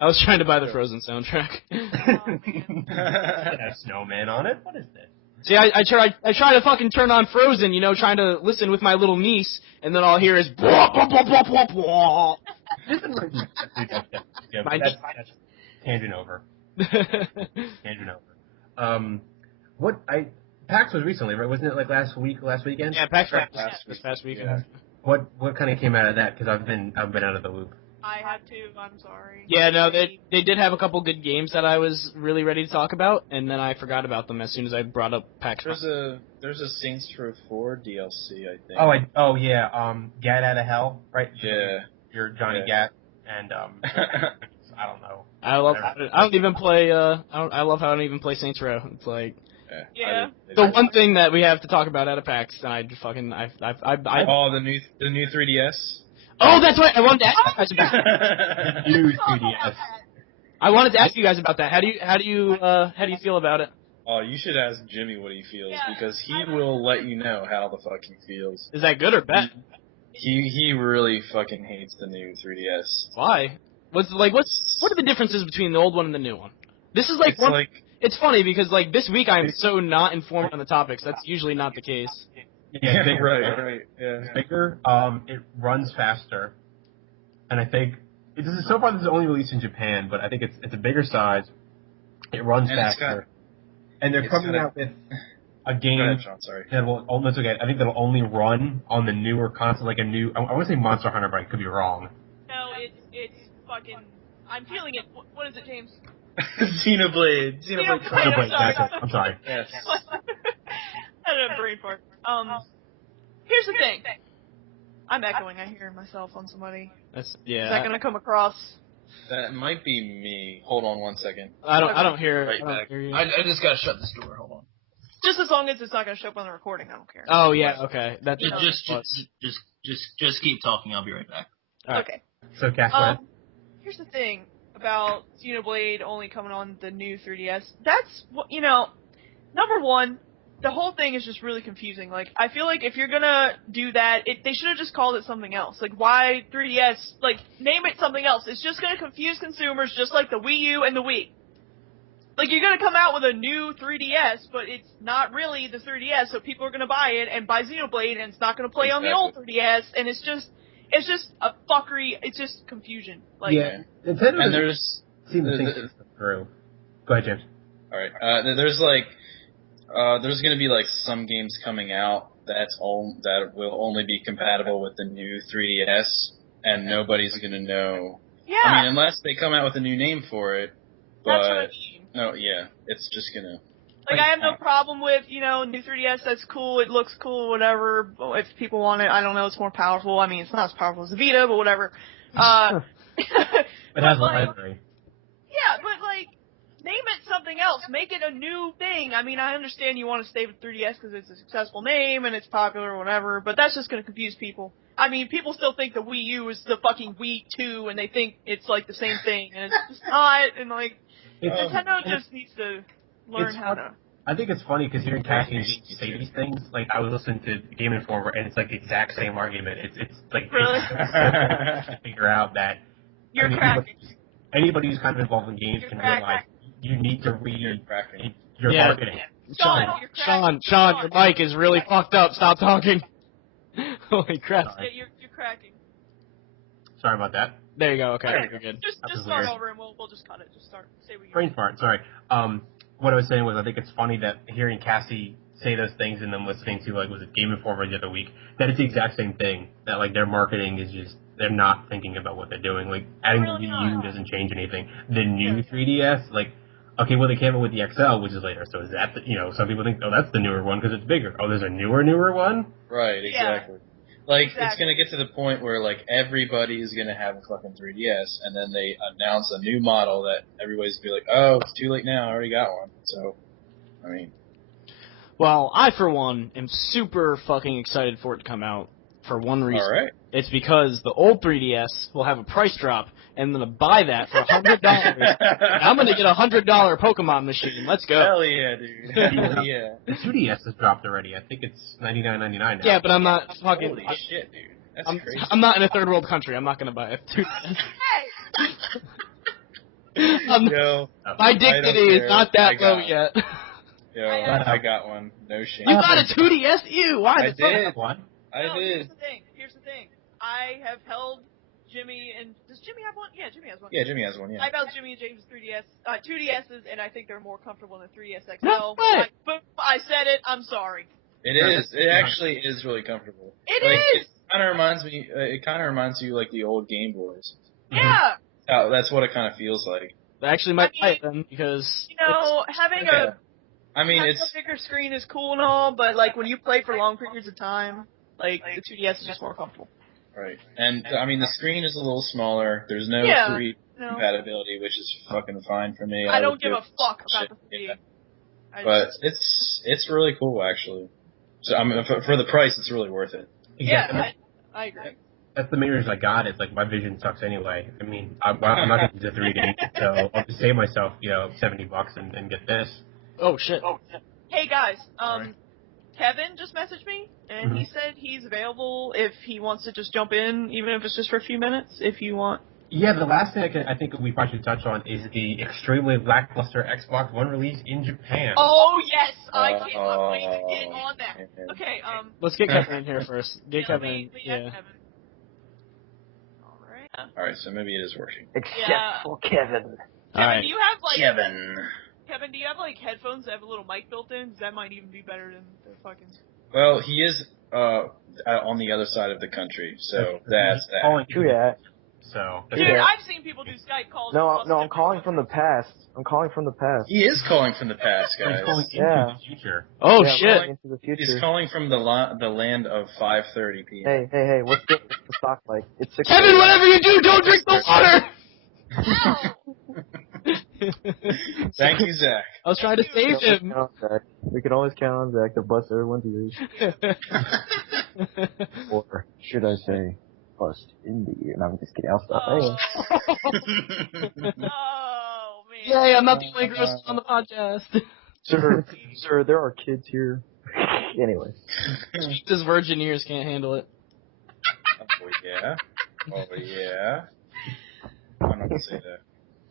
I was trying to buy the Frozen soundtrack. It has snowman on it. What is this? See, I try to fucking turn on Frozen, trying to listen with my little niece, and then all I hear is blah blah blah blah blah blah. That's tangent over. Tangent over. PAX was recently, right? Wasn't it like last weekend? Yeah, PAX was last weekend. Yeah. What kind of came out of that? Because I've been out of the loop. I have to. I'm sorry. Yeah, no, they did have a couple good games that I was really ready to talk about, and then I forgot about them as soon as I brought up PAX. There's a Saints Row 4 DLC, I think. Oh yeah, Gat Out of Hell, right? Yeah. You're Johnny Gat, and I don't know. I don't even play. I love how I don't even play Saints Row. It's like Yeah. the one thing that we have to talk about at a PAX, and Oh, the new 3DS. Oh, that's right. I wanted to ask you guys about that. New 3DS. I wanted to ask you guys about that. How do you feel about it? Oh, you should ask Jimmy what he feels, because he will let you know how the fuck he feels. Is that good or bad? He really fucking hates the new 3DS. Why? What are the differences between the old one and the new one? This is it's funny because like this week I am so not informed on the topics. That's usually not the case. Yeah, bigger, right. Yeah. It's bigger. It runs faster, and I think so far this is only released in Japan, but I think it's a bigger size. It runs faster, and they're coming out with a game. Go ahead, Sean, sorry. That will almost I think that'll only run on the newer console, like a new. I want to say Monster Hunter, but I could be wrong. No, it's fucking. I'm feeling it. What is it, James? Xenoblade. I'm sorry. Yes. I had a brain fart. Here's the thing. I'm echoing. I hear myself on somebody. Is that gonna come across? That might be me. Hold on one second. I don't hear. Right back. Hear you. I just gotta shut this door. Hold on. Just as long as it's not gonna show up on the recording, I don't care. Oh yeah, okay. That's just keep talking. I'll be right back. Right. Okay. So, Cass, here's the thing about Xenoblade only coming on the new 3DS. That's what number one. The whole thing is just really confusing. Like, I feel like if you're gonna do that, they should have just called it something else. Like, why 3DS? Like, name it something else. It's just gonna confuse consumers just like the Wii U and the Wii. Like, you're gonna come out with a new 3DS, but it's not really the 3DS, so people are gonna buy it and buy Xenoblade, and it's not gonna play on the old 3DS, and it's just a fuckery. It's just confusion. Like, yeah, Nintendo and there's seem to think this through. Go ahead, James. All right. There's going to be like some games coming out that will only be compatible with the new 3DS, and nobody's going to know. Yeah. I mean, unless they come out with a new name for it. But that's what I mean. No, yeah, it's just going to. Like, I have no problem with, new 3DS, that's cool, it looks cool, whatever. If people want it, I don't know, it's more powerful. I mean, it's not as powerful as the Vita, but whatever. It has a library. Yeah, but, name it something else. Make it a new thing. I mean, I understand you want to stay with 3DS because it's a successful name and it's popular or whatever, but that's just going to confuse people. I mean, people still think the Wii U is the fucking Wii 2, and they think it's, the same thing, and it's just not, and, Nintendo just needs to learn how to... I think it's funny because hearing Cassie say these things, I was listening to Game Informer, and it's, the exact same argument. It's Really? to figure out that... You're cracking. Anybody who's kind of involved in games can realize you need to read your Yeah. marketing. Sean, your mic is really fucked up. Stop talking. Holy crap. Yeah, you're cracking. Sorry about that. There you go. Okay, you're good. Just start over and we'll just cut it. Just start. Say what you Brain fart, sorry. What I was saying was I think it's funny that hearing Cassie say those things and then listening to, was it Game Informer the other week, that it's the exact same thing. That, their marketing is just, they're not thinking about what they're doing. Adding the Wii U doesn't change anything. The new 3DS, okay, well, they came out with the XL, which is later, so is that some people think, oh, that's the newer one because it's bigger. Oh, there's a newer one? Right, exactly. It's going to get to the point where, everybody is going to have a fucking 3DS, and then they announce a new model that everybody's going to be like, oh, it's too late now, I already got one. So, I mean... Well, I, for one, am super fucking excited for it to come out for one reason. All right. It's because the old 3DS will have a price drop, and I'm going to buy that for $100. I'm going to get a $100 Pokemon machine. Let's go. Hell yeah, dude. Hell yeah. The 2DS has dropped already. I think it's $99.99 now. Yeah, but I'm not fucking... Holy shit, dude. That's crazy. I'm not in a third world country. I'm not going to buy it. My dignity is not that low yet. Yo, I got one. No shame. You got a 2DS? Ew, why I the fuck? did. One? I did. Here's the thing. I have held Jimmy and... Does Jimmy have one? Yeah, Jimmy has one. Yeah, Jimmy has one, yeah. I've held Jimmy and James' 2DSs, and I think they're more comfortable than the 3DS XL. No way. But I said it, I'm sorry. It is. It actually is really comfortable. It is! It kind of reminds me... It kind of reminds you like the old Game Boys. Yeah. That's what it kind of feels like. I actually might buy it then because having Yeah. having a bigger screen is cool and all, but like when you play for long periods of time, like the 2DS is just more comfortable. Right. And I mean, the screen is a little smaller. There's no 3 compatibility, which is fucking fine for me. I don't give a fuck about the 3. Yeah. But it's really cool actually. So I mean, for the price, it's really worth it. Yeah, I agree. That's the main reason I got it. It's like my vision sucks anyway. I mean, I'm not going to use the 3D, so I'll just save myself, $70 and get this. Oh shit. Hey guys, Kevin just messaged me, and he said he's available if he wants to just jump in, even if it's just for a few minutes, if you want. Yeah, the last thing I think we probably should touch on is the extremely lackluster Xbox One release in Japan. Oh yes, I'm waiting to get on that. Okay, let's get Kevin in here first. Get Kevin in. Yeah. Kevin. All right, so maybe it is working. Except for Kevin. Kevin, do you have like Kevin, do you have like headphones that have a little mic built in? That might even be better than the fucking. Well, he is on the other side of the country, so that's that. True that. So. Dude, I've seen people do Skype calls. No, I'm calling from the past. He is calling from the past, guys. He's calling into the future. Oh yeah, shit! Into the future. He's calling from the land of 5:30 p.m. Hey, what's the stock like? It's 6. Kevin, whatever you do, don't drink the water. Thank you, Zach. I was trying to save him. We can always count on Zach to bust everyone's ears. Or should I say, bust in the ear? No, I'm just kidding. I'll stop. Oh man! Yay! I'm not the only gross on the podcast. Sir, there are kids here. Anyway, his virgin ears can't handle it. Oh yeah. I'm not gonna say that.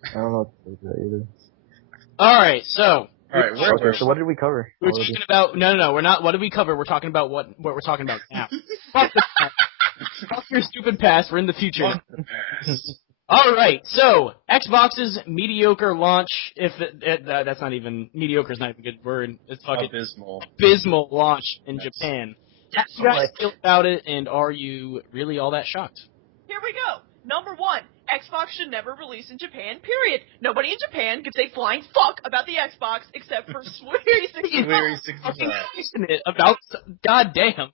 I don't know what to say to that either. Alright, so. So what did we cover? We're talking about, no, we're not, what did we cover? We're talking about what we're talking about now. Fuck the past. Fuck your stupid past, we're in the future. Alright, so, Xbox's mediocre launch, that's not even, mediocre's not even a good word, it's fucking abysmal launch in Japan. How do you guys feel about it, and are you really all that shocked? Here we go. Number 1. Xbox should never release in Japan, period. Nobody in Japan gives a flying fuck about the Xbox except for Sweary 65. About, goddamn.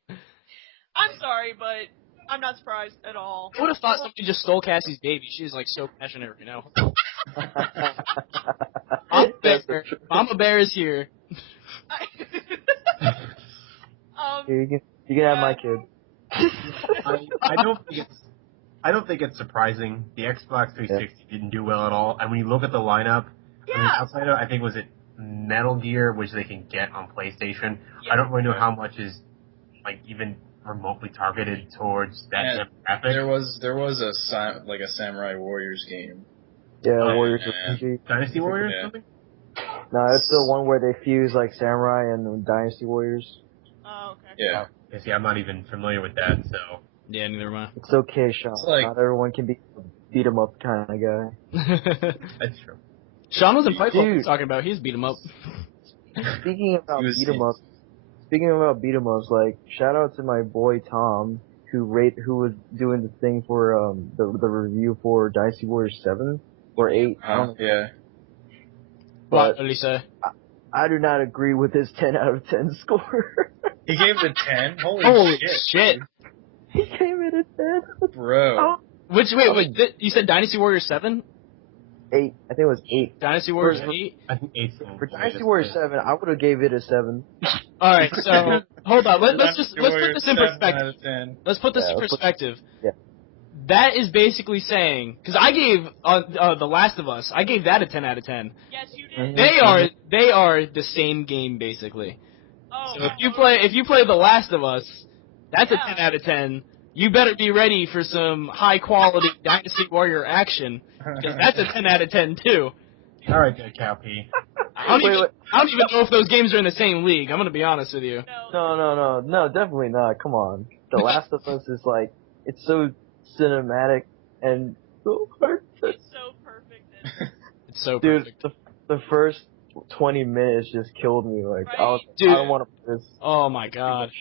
I'm sorry, but I'm not surprised at all. I would have thought somebody just stole Cassie's baby. She's like so passionate, Mama Bear is here. You can have my kid. I don't think it's surprising. The Xbox 360 didn't do well at all. And when you look at the lineup, outside of, I think, was it Metal Gear, which they can get on PlayStation, I don't really know how much is, like, even remotely targeted towards that demographic. There was a Samurai Warriors game. Yeah, Warriors Dynasty Warriors or something? No, it's the one where they fuse, like, Samurai and Dynasty Warriors. Oh, okay. Yeah. See, I'm not even familiar with that, so... Yeah, neither am I. It's okay, Sean. Not everyone can be beat 'em up kind of guy. That's true. Sean was in Fightful. What are you talking about? He's beat 'em up. Speaking about beat 'em ups, like shout out to my boy Tom who was doing the thing for the review for Dynasty Warriors 7 or 8. I don't know. Yeah. What did he say? I do not agree with his 10 out of 10 score. He gave it a 10? Holy shit. He gave it a 10. Bro. Oh. Wait, you said Dynasty Warriors 7? 8. I think it was 8. Dynasty Warriors 8? I think 8. For Dynasty Warriors 7, I would have gave it a 7. Alright, so, hold on, let's put this in perspective. Let's put this in perspective. Yeah. That is basically saying, because I gave, The Last of Us, I gave that a 10 out of 10. Yes, you did. They are the same game, basically. Oh, so if you play The Last of Us, that's a 10 out of 10. You better be ready for some high-quality Dynasty Warrior action, because that's a 10 out of 10, too. Alright, good cow P. I don't even know if those games are in the same league, I'm going to be honest with you. No, definitely not. Come on. The Last of Us is like, it's so cinematic and so perfect. It's so perfect. It's so perfect. Dude, the first 20 minutes just killed me. Like, I don't want to play this. Oh my god.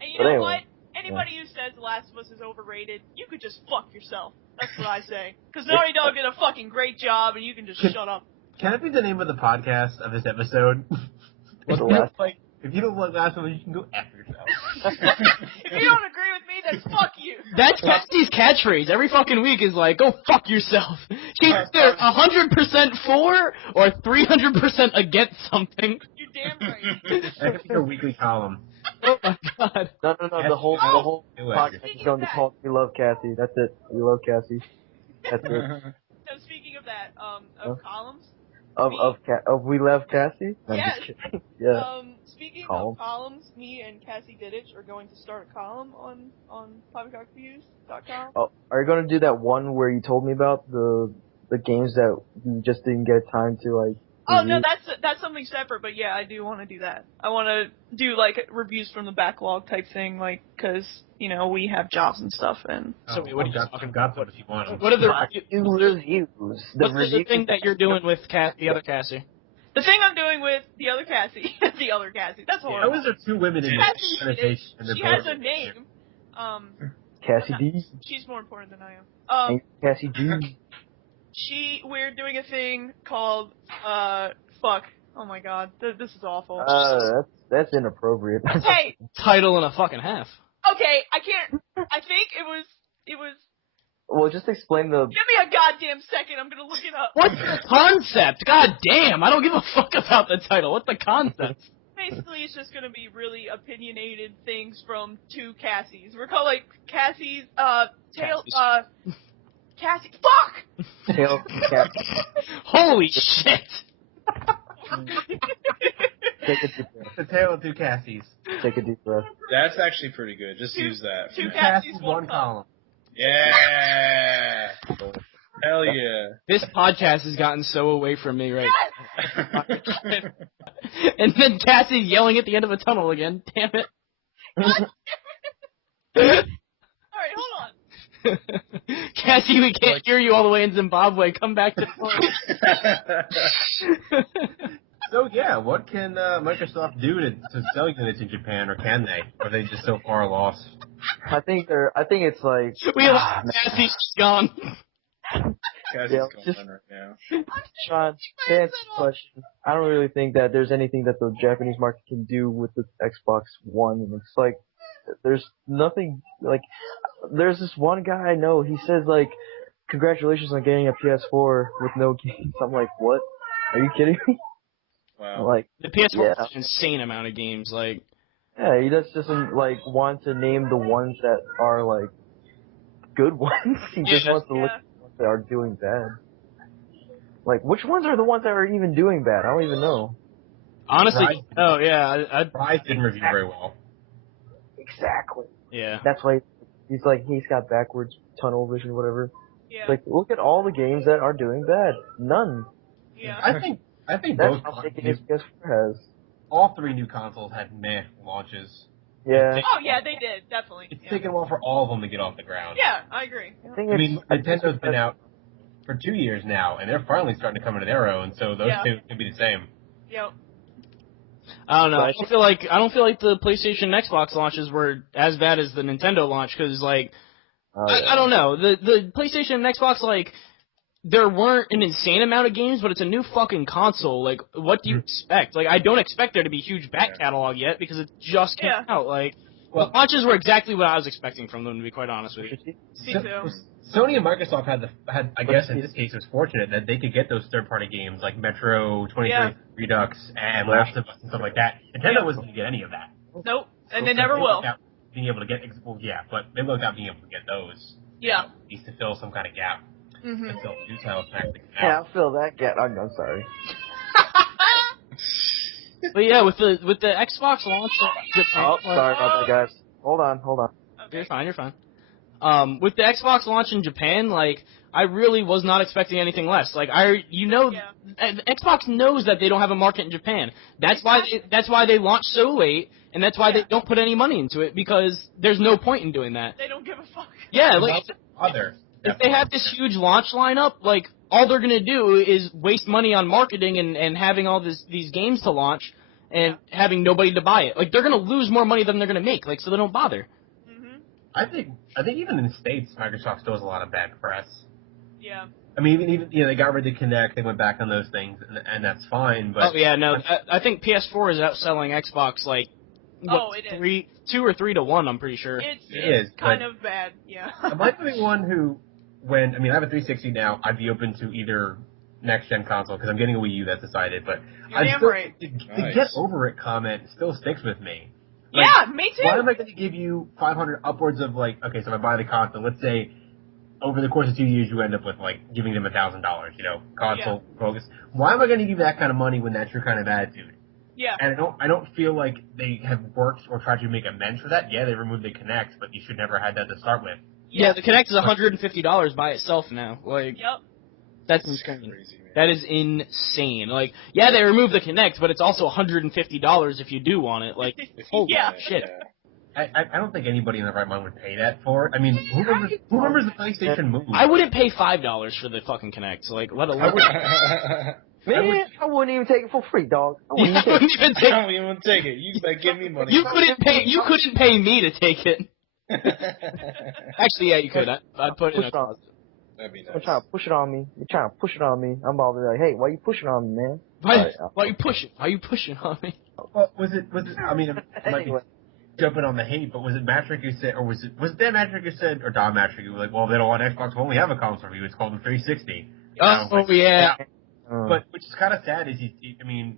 And you know what? Anybody who says says The Last of Us is overrated, you could just fuck yourself. That's what I say. Because Naughty Dog did a fucking great job, and you can just shut up. Can it be the name of the podcast of this episode? What's the last? If you don't like Last of Us, you can go F yourself. If you don't agree with me, then fuck you. That's Cassie's catchphase every fucking week is like, go fuck yourself. She's either 100% for or 300% against something. You're damn right. That could be your weekly column. Oh my god. No. The whole podcast is going to be called "We Love Cassie." That's it. We love Cassie. That's it. So speaking of that, of columns. Of We Love Cassie. No, I'm Yes. just kidding. Yeah. Speaking Column. of columns, me and Cassie Diddich are going to start a column on poppycockreviews.com. Oh, are you going to do that one where you told me about the games that you just didn't get time to like? Oh review? no, that's something separate. But yeah, I do want to do that. I want to do like reviews from the backlog type thing, like because we have jobs and stuff. And So wait, what are you talking about? If you want. What are the reviews? What's the thing that you're doing with the other Cassie? the thing I'm doing with the other Cassie, the other Cassie. That's horrible. How is there two women in this conversation? She has a name. Cassie D. She's more important than I am. And Cassie G. We're doing a thing called, fuck. Oh my god, this is awful. That's inappropriate. Hey! Title and a fucking half. Okay, I think it was, Well, just explain the. give me a goddamn second, I'm gonna look it up. What's the concept? God damn, I don't give a fuck about the title. What's the concept? Basically, it's just gonna be really opinionated things from two Cassies. We're called, like, Cassie's, Cassie, fuck! Tail Cassie. Holy shit! Take a deep breath. The tale of two Cassies. Take a deep breath. That's actually pretty good. Just use that. Two Yeah. Cassies, Cassies, one one column. column. Yeah. Hell yeah. This podcast has gotten so away from me right now. And then Cassie's yelling at the end of a tunnel again. Damn it. Alright, hold on. Cassie, we can't hear you all the way in Zimbabwe. Come back to So yeah, what can Microsoft do to sell units in Japan, or can they? Or are they just so far lost? I think it's like. We lost Cassie. She's gone. Cassie's Yeah, going just- on right now. Sean, to answer the question, I don't really think that there's anything that the Japanese market can do with the Xbox One. And it's like, there's nothing, like, there's this one guy I know, he says, like, congratulations on getting a PS4 with no games. I'm like, what? Are you kidding me? Wow. Like, The PS4 Yeah. has an insane amount of games. Like, yeah, he just doesn't, like, want to name the ones that are, like, good ones. He just Yeah. wants to look at the ones that are doing bad. Like, which ones are the ones that are even doing bad? I don't even know. honestly, Right. oh yeah, Rise didn't review very well. Exactly. yeah. That's why he's like, he's got backwards tunnel vision, whatever. Yeah, Like, look at all the games that are doing bad. None. yeah. I think That's both how big his PS4 has. all three new consoles had meh launches. Yeah. Oh yeah, they did, definitely. It's Yeah, taken a while for all of them to get off the ground. yeah, I agree. I think I it's, mean, I think Nintendo's it's been out for 2 years now, and they're finally starting to come into their own. So those Yeah. two could be the same. Yep. I don't know. But I don't feel like the PlayStation and Xbox launches were as bad as the Nintendo launch because like I don't know the PlayStation and Xbox like there weren't an insane amount of games, but it's a new fucking console. Like, what do you expect? Like, I don't expect there to be huge back catalog yet because it just came out. Like, the launches were exactly what I was expecting from them, to be quite honest with you. Me too. Sony and Microsoft had I guess in this case it was fortunate that they could get those third-party games like Metro 2020 Redux and Last of Us and stuff like that. Nintendo wasn't going to get any of that. Nope, and they never will. Being able to get, well, yeah, but they looked out being able to get those. Yeah. At least to fill some kind of gap. Mhm. Until new titles actually come Yeah, out. I'll fill that gap. I'm sorry. But yeah, with the Xbox launch in Japan, Oh, sorry about that, guys. Hold on. You're fine. With the Xbox launch in Japan, like, I really was not expecting anything less. Like, Xbox knows that they don't have a market in Japan. That's why they launched so late, and that's why they don't put any money into it, because there's no point in doing that. They don't give a fuck. Yeah, like, If they have this huge launch lineup, like, all they're gonna do is waste money on marketing and having all these games to launch and having nobody to buy it. Like, they're gonna lose more money than they're gonna make, like, so they don't bother. Mhm. I think even in the States, Microsoft still has a lot of bad press. Yeah. I mean, even they got rid of Kinect, they went back on those things, and that's fine. But I think PS4 is outselling Xbox like It is. 2 or 3 to 1. I'm pretty sure. It's kind of bad. Yeah. Am I the only one who, I have a 360 now, I'd be open to either next gen console because I'm getting a Wii U, that's decided. But You're damn right. The get over it comment still sticks with me. Yeah, me too. Why am I going to give you 500 upwards of okay, so if I buy the console, let's say over the course of 2 years you end up with giving them $1,000, console focus. Why am I going to give you that kind of money when that's your kind of attitude? Yeah. And I don't feel like they have worked or tried to make amends for that. Yeah, they removed the Kinect, but you should never have had that to start with. Yeah, the Kinect is $150 by itself now. Yep. That's insane. That is insane. They removed the Kinect, but it's also $150 if you do want it. Holy shit. I don't think anybody in their right mind would pay that for it. I mean, who remembers the PlayStation Move? I wouldn't pay $5 for the fucking Kinect. Let alone. Man, I wouldn't even take it for free, dog. I wouldn't even take it. You better give me money. You couldn't pay me to take it. Actually, yeah, you could. I'd put it in a closet. That'd be nice. You're trying to push it on me. I'm about to be like, hey, why you pushing on me, man? Why you pushing? Why you pushing on me? Well, was it? I mean, it might be jumping on the hate, but was it Matrick who said, or was it Dan Matrick who said, or Don Matrick who was like, well, they don't want Xbox, we only have a console review. It's called the 360. Yeah. But which is kind of sad is I'm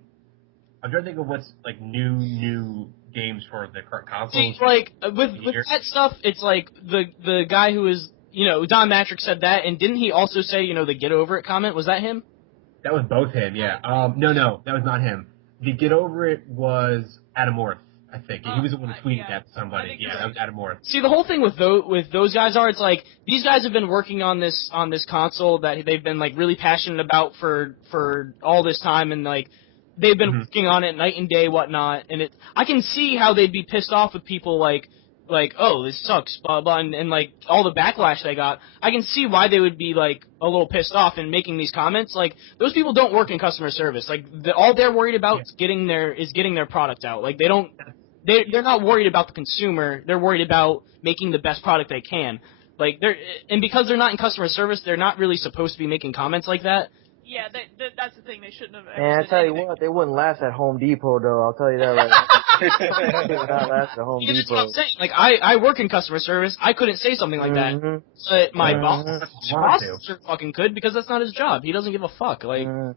trying to think of what's new games for the current consoles. See, with that stuff, it's the guy who is Don Matrick said that, and didn't he also say the get over it comment? Was that him? That was both him, yeah. No, that was not him. The get over it was Adam Orth, I think. He was the one who tweeted that to somebody. Yeah, that was Adam Orth. See, the whole thing with those guys it's these guys have been working on this console that they've been really passionate about for all this time, and they've been working on it night and day, whatnot. And I can see how they'd be pissed off with people oh, this sucks, blah blah, and all the backlash they got. I can see why they would be a little pissed off and making these comments. Those people don't work in customer service. All they're worried about is getting their product out. They're not worried about the consumer. They're worried about making the best product they can. And because they're not in customer service, they're not really supposed to be making comments like that. Yeah, that's the thing. They shouldn't have. And I tell you what, they wouldn't last at Home Depot, though. I'll tell you that. They would not last at Home Depot. That's what I'm saying. I work in customer service. I couldn't say something like that, but my boss sure fucking could, because that's not his job. He doesn't give a fuck. Yeah.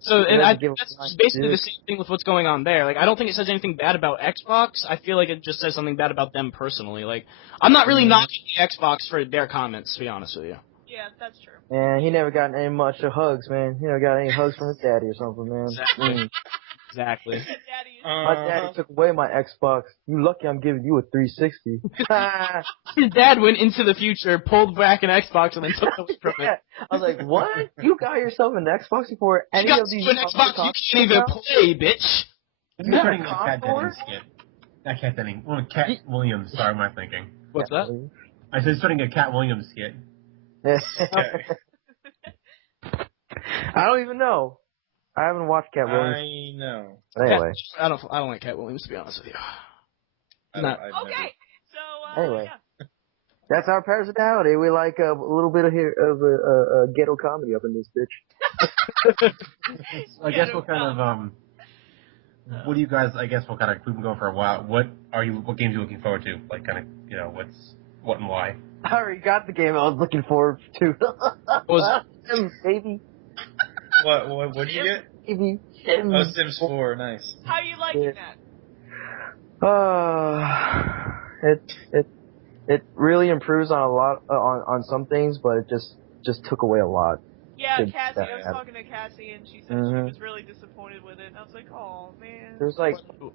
So, and that's basically the same thing with what's going on there. I don't think it says anything bad about Xbox. I feel like it just says something bad about them personally. I'm not really knocking the Xbox for their comments, to be honest with you. Yeah, that's true. Man, he never got any much of hugs, man. He never got any hugs from his daddy or something, man. Exactly. Exactly. My daddy took away my Xbox. You lucky I'm giving you a 360. His dad went into the future, pulled back an Xbox, and then took it from it. I was like, what? You got yourself an Xbox before any of these... You got an Xbox you can't even play, bitch. You're turning a Cat Dennings skit. Not Cat Dennings. Well, Cat Williams, sorry, am I thinking. What's that? I said starting a Cat Williams skit. I don't even know. I haven't watched Cat Williams. I know. Anyway. I don't like Cat Williams, to be honest with you. Okay. So, anyway. That's our personality. We like a little bit of a ghetto comedy up in this bitch. I guess we'll kind of, what do you guys, we've been going for a while. What games are you looking forward to? What and why? I already got the game I was looking forward to. Sims, baby. What did you get? Baby. Sims. Oh, Sims 4, nice. How you liking that? It really improves on a lot, on some things, but it just took away a lot. Yeah, Cassie, I was talking to Cassie, and she said she was really disappointed with it, and I was like, oh, man.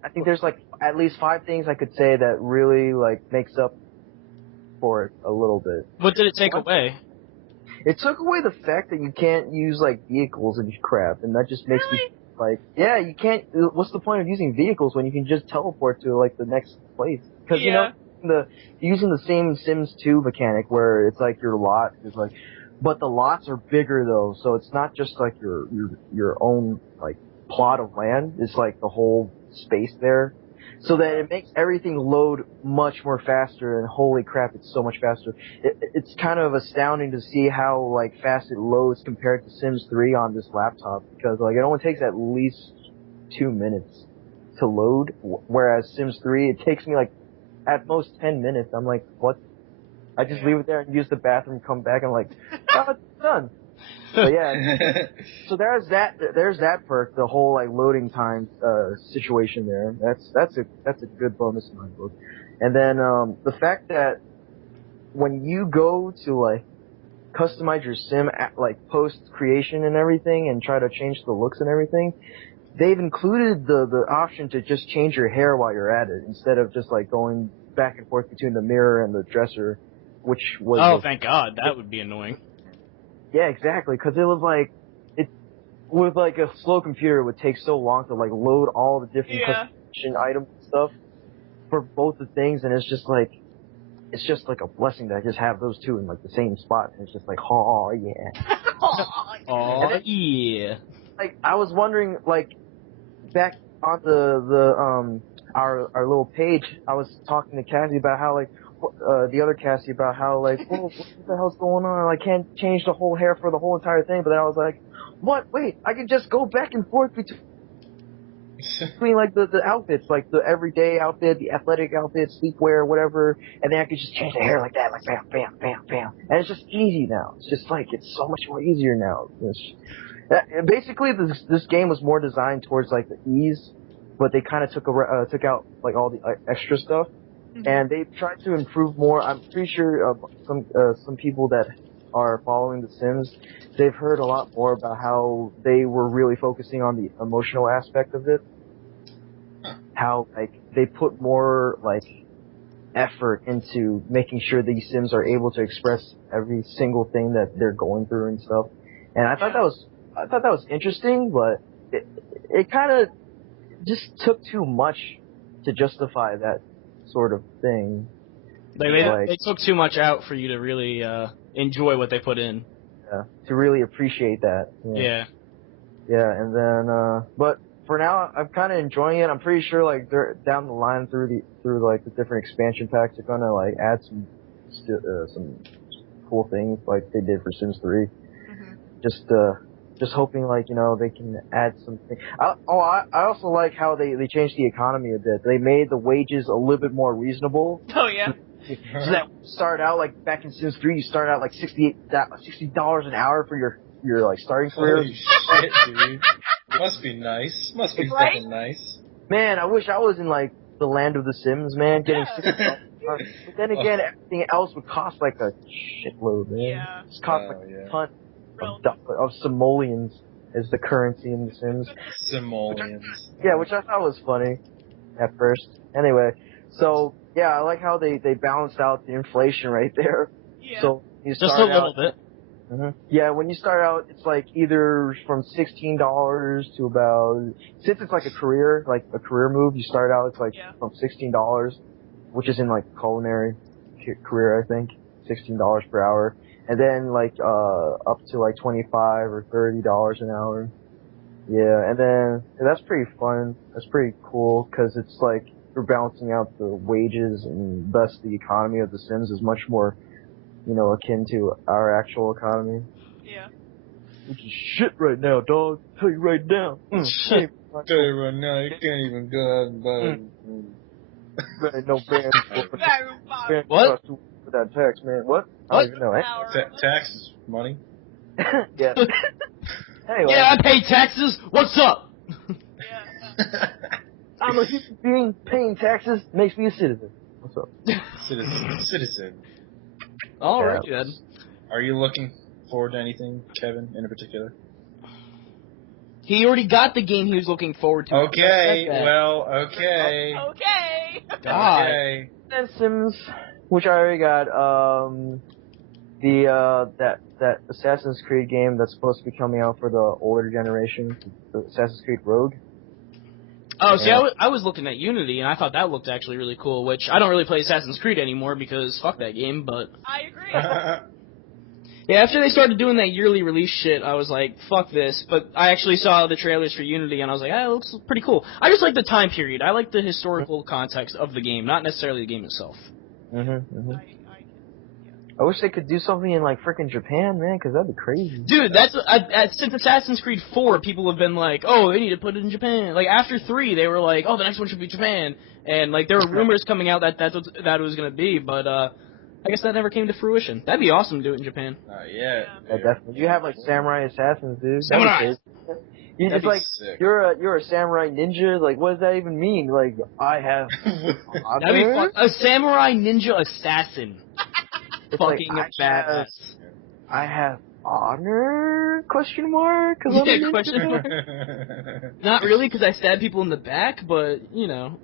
I think there's at least 5 things I could say that really, makes up for it a little bit. What did it take away? It took away the fact that you can't use, vehicles and crap, and that just makes me, you can't, what's the point of using vehicles when you can just teleport to, the next place? Because, using the same Sims 2 mechanic where it's your lot is but the lots are bigger though, so it's not just your own plot of land. It's the whole space there. so that it makes everything load much more faster, and holy crap, it's so much faster. It's kind of astounding to see how, like, fast it loads compared to Sims 3 on this laptop, because, like, it only takes at least 2 minutes to load, whereas Sims 3, it takes me, like, at most 10 minutes. I'm like, what? I just leave it there and use the bathroom, come back, and I'm like, oh, it's done. But yeah, so there's that perk, the whole like loading time situation there. That's a good bonus in my book. And then the fact that when you go to like customize your sim at, like post creation and everything and try to change the looks and everything, they've included the option to just change your hair while you're at it instead of just like going back and forth between the mirror and the dresser, which was thank God, that would be annoying. Yeah, exactly, because it was like, with like a slow computer, it would take so long to like load all the different customization items and stuff for both the things, and it's just like a blessing that I just have those two in like the same spot, and it's just like, oh yeah. Oh yeah. Like, I was wondering, like, back on our little page, I was talking to Cassie about how like, the other Cassie about how like, whoa, what the hell's going on? I can't change the whole hair for the whole entire thing. But then I was like, what? Wait, I can just go back and forth between like the outfits, like the everyday outfit, the athletic outfit, sleepwear, whatever, and then I could just change the hair like that, like bam, bam, bam, bam, and it's just easy now. It's just like it's so much more easier now. Basically, this game was more designed towards like the ease, but they kind of took out like all the extra stuff. And they've tried to improve more. I'm pretty sure some people that are following The Sims, they've heard a lot more about how they were really focusing on the emotional aspect of it. How like they put more like effort into making sure these Sims are able to express every single thing that they're going through and stuff. And I thought that was interesting, but it kind of just took too much to justify that sort of thing. They took too much out for you to really enjoy what they put in. Yeah, to really appreciate that. Yeah. Yeah, and then but for now I'm kind of enjoying it. I'm pretty sure like they're down the line through like the different expansion packs are gonna like add some cool things like they did for Sims 3. Just hoping, like, you know, they can add something. I also like how they changed the economy a bit. They made the wages a little bit more reasonable. Oh, yeah. So that start out, like, back in Sims 3, you start out, like, $60 an hour for your like, starting career. Holy shit, dude. Must be nice. Must be fucking nice. Man, I wish I was in, like, the land of the Sims, man, getting $60. But then again, everything else would cost, like, a shitload, man. Yeah. It just cost, like, a ton. Of simoleons as the currency in The Sims. Simoleons. Which I thought was funny at first. Anyway, so yeah, I like how they balanced out the inflation right there. Yeah. So you just a little bit. Yeah, when you start out, it's like either from $16 to about, since it's like a career move, you start out, it's like from $16, which is in like culinary career, I think, $16 per hour. And then like up to like $25 or $30 an hour. Yeah, and then that's pretty fun. That's pretty cool because it's like we're balancing out the wages, and thus the economy of The Sims is much more, you know, akin to our actual economy. Yeah. Which is shit right now, dog. Tell you right now. Tell you right now, you can't even go out and buy. No band. What? For that tax, man. What? I don't even know. Tax is money. Yeah. Anyway. Yeah, I pay taxes. What's up? Yeah. I'm a human being paying taxes. Makes me a citizen. What's up? Citizen. All right, then. Are you looking forward to anything, Kevin, in particular? He already got the game he was looking forward to. Okay, well, okay. Okay. God. Okay. And Sims, which I already got, that Assassin's Creed game that's supposed to be coming out for the older generation, the Assassin's Creed Rogue. Oh, see, I was looking at Unity, and I thought that looked actually really cool, which I don't really play Assassin's Creed anymore because fuck that game, but... I agree. Yeah, after they started doing that yearly release shit, I was like, fuck this. But I actually saw the trailers for Unity, and I was like, it looks pretty cool. I just like the time period. I like the historical context of the game, not necessarily the game itself. I wish they could do something in, like, frickin' Japan, man, because that'd be crazy. Dude, since Assassin's Creed 4, people have been like, oh, they need to put it in Japan. Like, after 3, they were like, oh, the next one should be Japan. And, like, there were rumors coming out that it was going to be, but, I guess that never came to fruition. That'd be awesome to do it in Japan. Yeah, definitely. You have, like, samurai assassins, dude. Samurai! You just, like, sick. you're a samurai ninja, like, what does that even mean? Like, I have That'd be fun. A samurai ninja assassin. Fucking like, badass. I have honor? Question mark? Yeah, question mark. Not really, because I stab people in the back, but you know,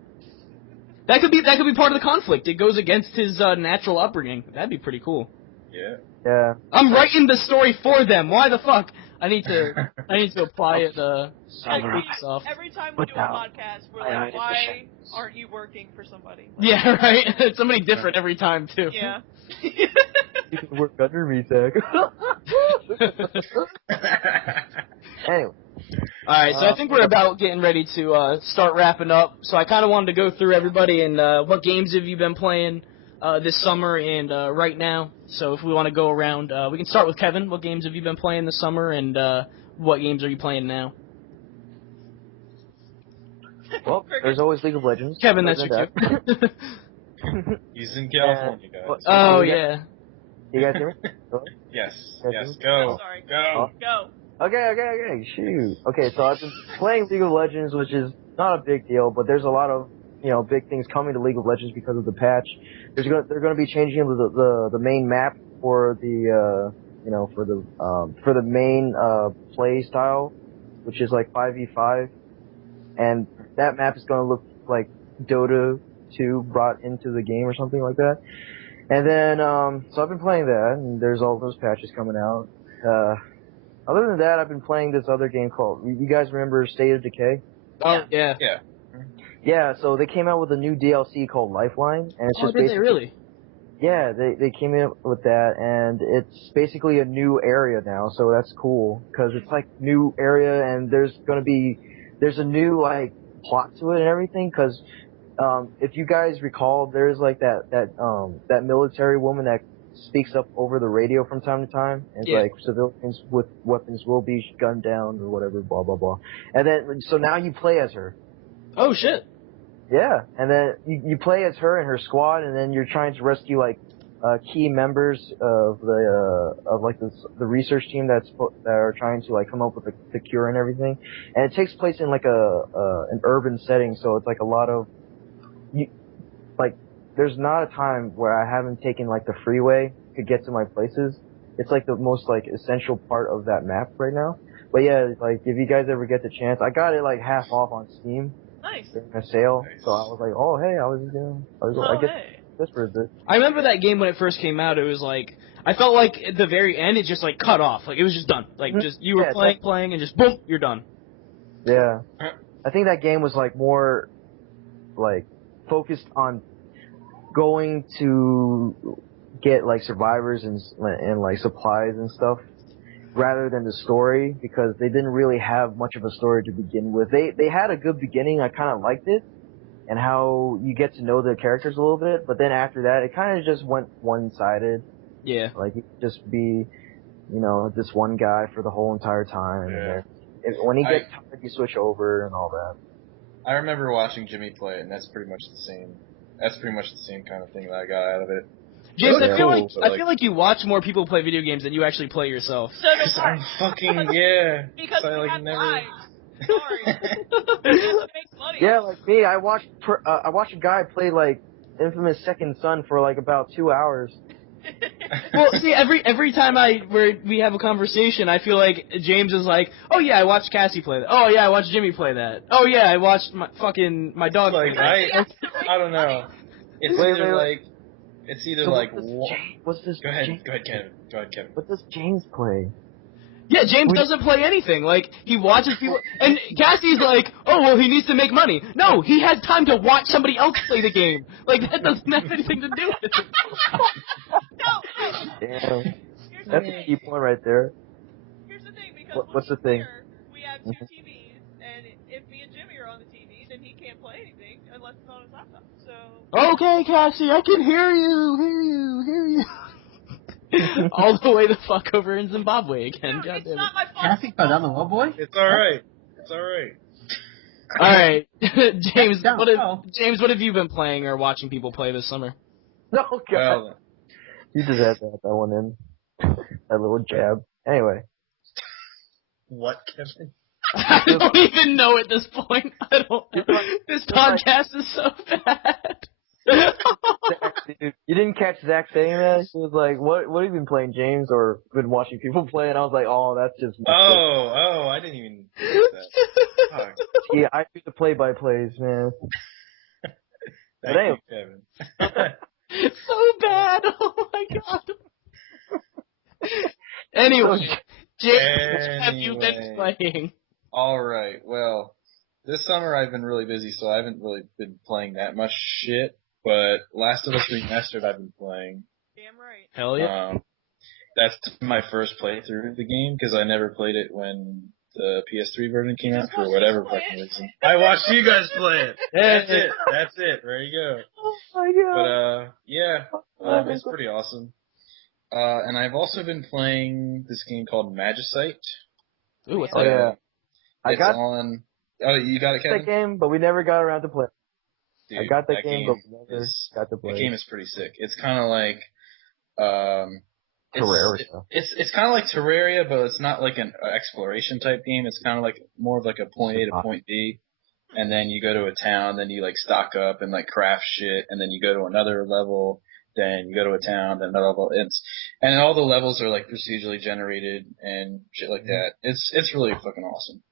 that could be part of the conflict. It goes against his natural upbringing. That'd be pretty cool. Yeah. I'm writing the story for them. Why the fuck? I need to apply it. Every time we do a podcast, we're like, why aren't you working for somebody? Like, yeah, right. It's somebody different every time too. Yeah. You can work under me, Zach. Anyway. Alright, so I think we're about getting ready to start wrapping up. So I kind of wanted to go through everybody and what games have you been playing this summer and right now. So if we want to go around, we can start with Kevin. What games have you been playing this summer and what games are you playing now? Well, there's always League of Legends. Kevin, that's your cue. He's in California, guys. Oh, yeah. You guys hear me? Yes. Go. Oh, sorry. Go. Okay, shoot. Okay, so I've been playing League of Legends, which is not a big deal, but there's a lot of, big things coming to League of Legends because of the patch. They're going to be changing the main map for the, for the main, play style, which is like 5v5. And that map is going to look like Dota 2 brought into the game or something like that. And then, so I've been playing that, and there's all those patches coming out. Other than that, I've been playing this other game called, you guys remember State of Decay? Oh, yeah. Yeah, so they came out with a new DLC called Lifeline, and it's just did they really? Yeah, they came in with that, and it's basically a new area now, so that's cool, because it's like new area, and there's a new, like, plot to it and everything, because if you guys recall, there's like that military woman that speaks up over the radio from time to time, and it's like civilians with weapons will be gunned down or whatever, blah blah blah. And then so now you play as her. Oh shit. Yeah, and then you play as her and her squad, and then you're trying to rescue like key members of the research team that are trying to like come up with the cure and everything. And it takes place in like an urban setting, so it's like a lot of there's not a time where I haven't taken like the freeway to get to my places. It's like the most like essential part of that map right now. But yeah, like if you guys ever get the chance, I got it like half off on Steam. Nice. During a sale, so I was like, oh hey, I get this for a bit. I remember that game when it first came out. It was like I felt like at the very end it just like cut off. Like it was just done. Like just you were playing and just boom, you're done. Yeah, I think that game was like more like focused on going to get like survivors and like supplies and stuff rather than the story, because they didn't really have much of a story to begin with. They had a good beginning. I kind of liked it and how you get to know the characters a little bit, but then after that it kind of just went one-sided. Yeah. Like you could just be, this one guy for the whole entire time. Yeah. And when he gets tired, you switch over and all that. I remember watching Jimmy play, and that's pretty much the same kind of thing that I got out of it. James, I feel like you watch more people play video games than you actually play yourself. So does I'm fucking because we like have never. lives. Sorry. We have to make money. Yeah, like me, I watched a guy play like Infamous Second Son for like about 2 hours. Well, see, every time we have a conversation, I feel like James is like, oh yeah, I watched Cassie play that. Oh yeah, I watched Jimmy play that. Oh yeah, I watched my dog play that. I don't know. It's either like what's this? Go ahead, Kevin. What does James play? Yeah, James doesn't play anything. Like, he watches people, and Cassie's like, oh, well, he needs to make money. No, he has time to watch somebody else play the game. Like, that doesn't have anything to do with it. No. Yeah. Here's That's a key point right there. Here's the thing, because What's the when thing? he's here, we have two TVs, and if me and Jimmy are on the TV, then he can't play anything unless it's on his laptop. So. Okay, Cassie, I can hear you. All the way the fuck over in Zimbabwe again. Dude, God it's damn not it. my fault. Cassie fell down the well, boy? It's alright. It's alright. All right, James. Down, What have you been playing or watching people play this summer? No, God. Well, You just had to have that one in. That little jab. Anyway. what, Kevin? I don't even know at this point. I don't. This podcast is so bad. Zach, dude, you didn't catch Zach saying that? He was like, what have you been playing, James, or been watching people play? And I was like, oh, that's just messed up. Oh, I didn't even get that. Fuck. Yeah, I do the play-by-plays, man. Thank anyway. you, Kevin. So bad. Oh my god. Anyway, James, what have you been playing? Alright, well, this summer I've been really busy, so I haven't really been playing that much shit, but Last of Us Remastered I've been playing. Damn right. Hell yeah. That's my first playthrough of the game, because I never played it when the PS3 version came out for whatever fucking reason. I watched you guys play it. That's it. There you go. Oh my god. But, yeah, it's pretty awesome. And I've also been playing this game called Magicite. Ooh, what's Oh, that? yeah. I It's got on. Oh, you got it, Kevin? that game, but we never got around to play. Dude, I got that game, but we never got to play. That game is pretty sick. It's kind of like, Terraria. It's kind of like Terraria, but it's not like an exploration type game. It's kind of like more of like a point A to point B, and then you go to a town, then you like stock up and like craft shit, and then you go to another level, then you go to a town, then another level. And all the levels are like procedurally generated and shit like that. It's really fucking awesome.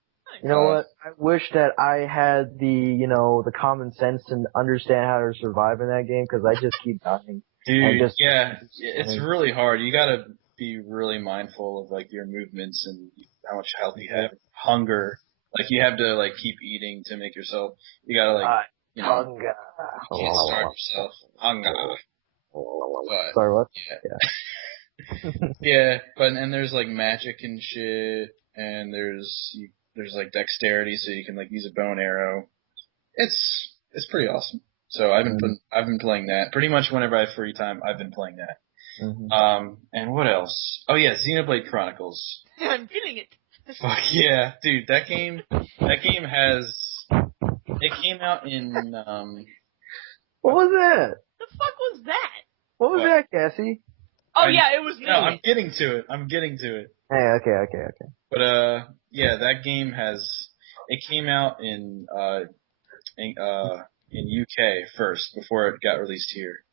You know what? I wish that I had the common sense to understand how to survive in that game, because I just keep dying. Dude, it's really hard. You gotta be really mindful of like your movements and how much health you have. Hunger. Like you have to like keep eating to make yourself. You gotta like, Hunger. You can't starve yourself. Hunger. But, sorry, what? Yeah. Yeah, and there's like magic and shit, and there's like dexterity, so you can like use a bow and arrow. It's pretty awesome. So I've been playing that pretty much whenever I have free time. I've been playing that. Mm-hmm. And what else? Oh yeah, Xenoblade Chronicles. I'm feeling it. Fuck yeah, dude! That game it came out in What was that? The fuck was that? What was that, Cassie? Oh yeah, it was me. No, I'm getting to it. Hey, okay. But yeah, that game came out in UK first before it got released here.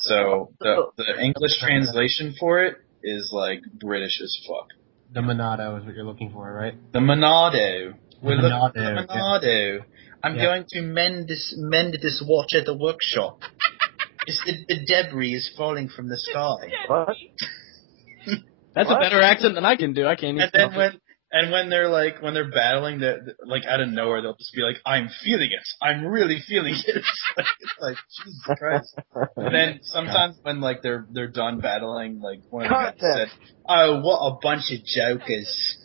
So the English translation for it is like British as fuck. The Monado is what you're looking for, right? The Monado. We're looking for the Yeah. Monado. I'm going to mend this watch at the workshop. The debris is falling from the sky. What? That's a better accent than I can do. I can't even. And when they're battling, like out of nowhere, they'll just be like, "I'm feeling it. I'm really feeling it." It's like Jesus Christ. And then sometimes when like they're done battling, like one of the guys said, "Oh, what a bunch of jokers."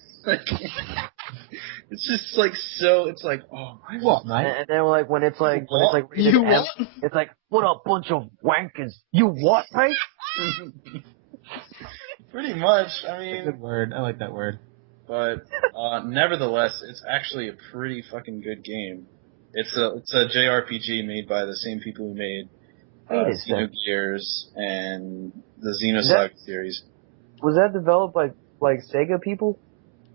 It's just like so. It's like, oh my What, mate? And then like when it's like rated You M, what? it's like, what a bunch of wankers. You what, mate? Pretty much. I That's a mean, good word. I like that word. but nevertheless, it's actually a pretty fucking good game. It's a JRPG made by the same people who made Xenogears and the Xenosaga series. Was that developed by like Sega people?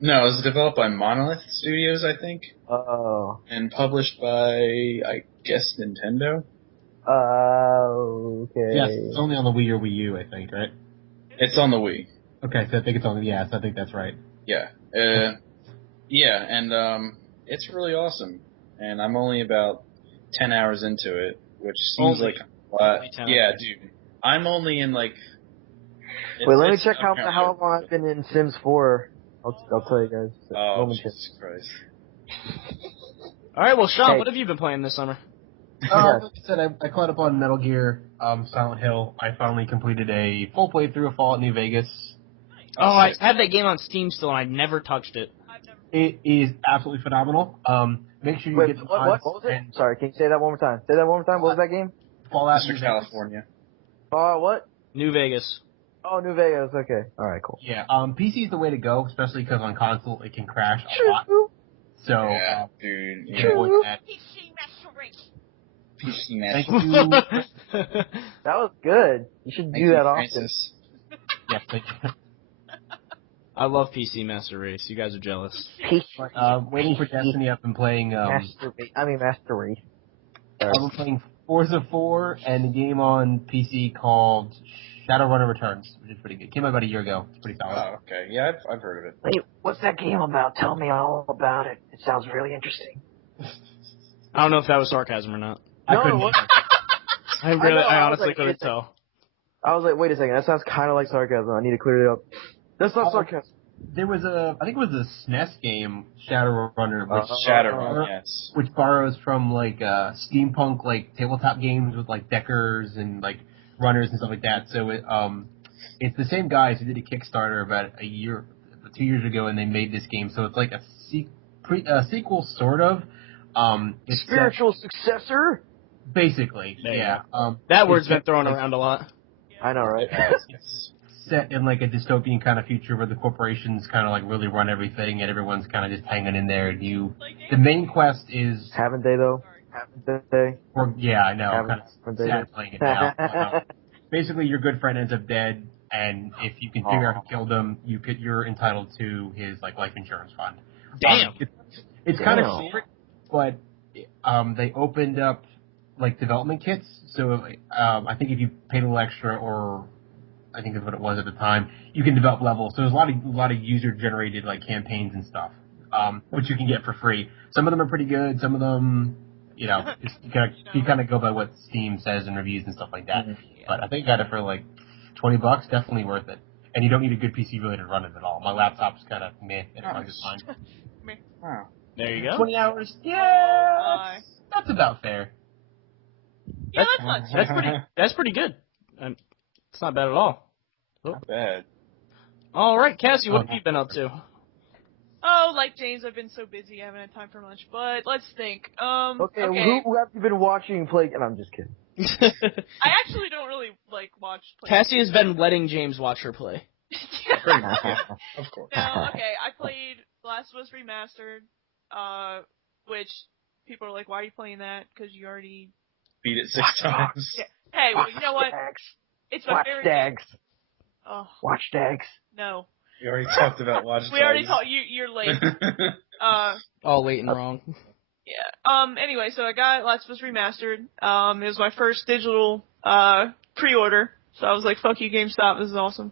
No, it was developed by Monolith Studios, I think. Oh. And published by, I guess, Nintendo. Okay. Yes, it's only on the Wii or Wii U, I think, right? It's on the Wii. Okay, so I think it's on the, so I think that's right. Yeah. Yeah, and it's really awesome. And I'm only about 10 hours into it, which seems like a lot. Yeah, dude. I'm only in like... Wait, let me check how long I've been in Sims 4. I'll tell you guys. Oh, Jesus Christ. Alright, well, Sean, what have you been playing this summer? Like I said, I caught up on Metal Gear Silent Hill. I finally completed a full playthrough of Fallout New Vegas. Oh, I have that game on Steam still, and I've never touched it. It is absolutely phenomenal. Make sure you get the mods. What was it? Sorry, can you say that one more time? Say that one more time. What was that game? Fallout Mr. California. What? New Vegas. Oh, New Vegas. Okay. All right. Cool. Yeah. PC is the way to go, especially because on console it can crash a lot. So, Yeah, dude. you can avoid that. PC Thank Master. you. That was good. You should do that often. Francis. Yes, thank you. I love PC Master Race. You guys are jealous. Waiting for Destiny. I've been playing. Master Race. I've been playing Forza 4 and a game on PC called Shadowrunner Returns, which is pretty good. Came out about a year ago. It's pretty solid. Oh, okay. Yeah, I've heard of it. Wait, what's that game about? Tell me all about it. It sounds really interesting. I don't know if that was sarcasm or not. No, it wasn't. I honestly couldn't tell. I was like, wait a second. That sounds kind of like sarcasm. I need to clear it up. That's not sarcasm. There was I think it was a SNES game, Shadowrunner, Shadowrun, yes. which borrows from like steampunk like tabletop games with like deckers and like runners and stuff like that. So it's the same guys who did a Kickstarter about 2 years ago, and they made this game. So it's like a sequel, sort of. It's Spiritual successor. Basically, yeah. That word's been thrown around a lot. I know, right? Yes. Set in like a dystopian kind of future where the corporations kind of like really run everything and everyone's kind of just hanging in there. And the main quest is. Haven't they though? Haven't they? Yeah, I know. I'm kind of they sad playing it now. Basically, your good friend ends up dead, and if you can figure out who killed him, you're entitled to his like life insurance fund. Damn. It's kind of secret, but they opened up like development kits. So I think if you paid a little extra, or I think that's what it was at the time, you can develop levels. So there's a lot of user generated like campaigns and stuff, which you can get for free. Some of them are pretty good. Some of them, you kind of go by what Steam says in reviews and stuff like that. Mm-hmm. But I think I got it for like $20. Definitely worth it. And you don't need a good PC really to run it at all. My laptop's kind of meh, and it runs just fine. Wow. There you go. 20 hours. Yeah, that's about fair. Yeah, that's not That's pretty good. It's not bad at all. Not bad. All right, Cassie, what have you been up to? Oh, like James, I've been so busy, I haven't had time for much. But let's think. Okay. Who have you been watching play? And I'm just kidding. I actually don't really watch. Cassie has been letting James watch her play. Of course. No, okay. I played Last of Us Remastered, which people are like, "Why are you playing that? Because you already beat it 6 times." Yeah. Hey, well, you know what? It's my favorite game. Oh. Watch Dogs. No. We already talked about Watch Dogs. We already talked. You're late. All late and wrong. Yeah. Anyway, so I got Last of Us Remastered. It was my first digital pre-order, so I was like, "Fuck you, GameStop. This is awesome."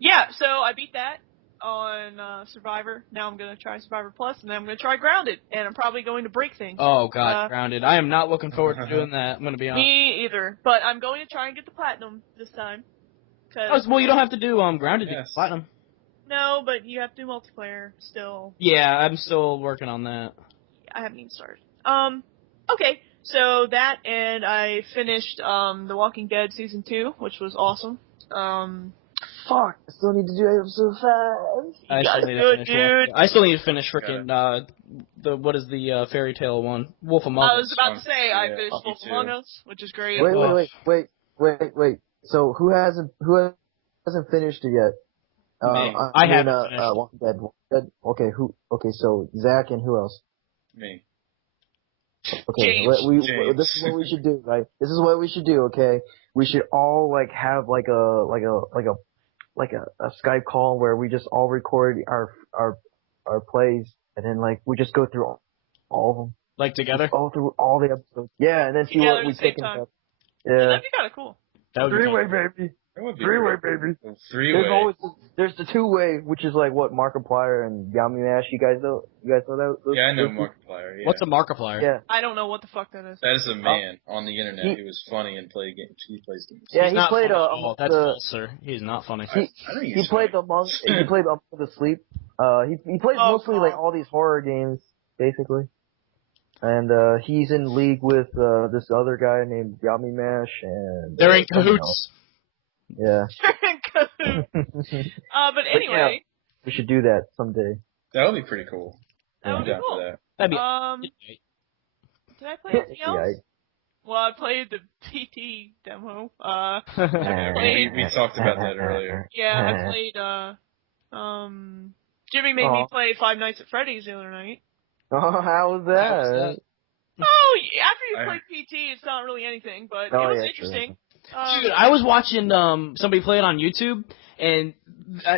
Yeah. So I beat that on Survivor. Now I'm gonna try Survivor Plus, and then I'm gonna try Grounded, and I'm probably going to break things. Oh God, Grounded! I am not looking forward to doing that. I'm gonna be honest. Me either. But I'm going to try and get the platinum this time. Well, you don't have to do Grounded to get platinum. No, but you have to do multiplayer still. Yeah, I'm still working on that. I haven't even started. Okay, so that, and I finished The Walking Dead Season 2, which was awesome. Fuck, I still need to do episode 5. I still need to finish freaking what is the fairy tale one? Wolf Among Us. I was about to say I finished Wolf Among Us, which is great. Wait. So who hasn't finished it yet? I haven't finished. Walking Dead. Okay, Okay, so Zach and who else? Me. Okay, this is what we should do, right? This is what we should do. Okay, we should all have like a Skype call where we just all record our plays, and then we just go through all of them. Like together? All through all the episodes. Yeah, and then see what we pick up. Yeah. That'd be kind of cool. Three-way, baby. Three-way, baby. Three-way. There's the two-way, which is what Markiplier and Yummy Mash. You guys know that? Yeah, I know Markiplier. Yeah. What's a Markiplier? Yeah. I don't know what the fuck that is. That is a man on the internet who is funny and play games. He plays games. Yeah, he played that's false, sir. He's not funny. I think he played Among the Sleep. He plays mostly all these horror games, basically. And he's in league with this other guy named Yummy Mash, and they're in cahoots. Yeah. They're in cahoots. But anyway. Yeah, we should do that someday. That would be pretty cool. That would be down cool. for that. That'd be Did I play anything else? Yeah. Well, I played the PT demo. We talked about that earlier. Yeah, I played, Jimmy made me play Five Nights at Freddy's the other night. Oh, how was that? Oh, after you play PT, it's not really anything, but it was interesting. Dude, I was watching somebody play it on YouTube, and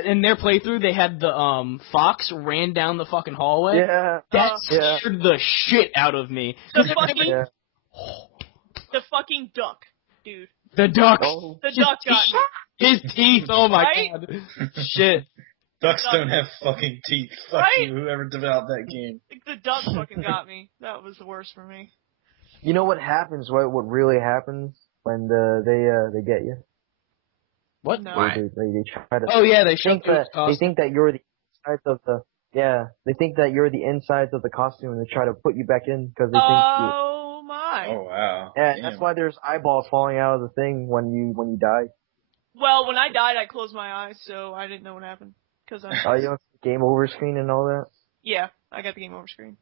in their playthrough, they had the fox ran down the fucking hallway. Yeah. That scared the shit out of me. The fucking duck, dude. The duck. Oh. The duck got me. His teeth. Oh my god. Shit. Ducks don't have fucking teeth. Fuck you, whoever developed that game. The duck fucking got me. That was the worst for me. You know what happens? What really happens when they get you? What? No. They try to. Oh yeah, they think that you're the insides of the. Yeah, they think that you're the insides of the costume, and they try to put you back in because they think. Oh my. Oh wow. Yeah, that's why there's eyeballs falling out of the thing when you die. Well, when I died, I closed my eyes, so I didn't know what happened. Cause you know, game over screen and all that. Yeah, I got the game over screen.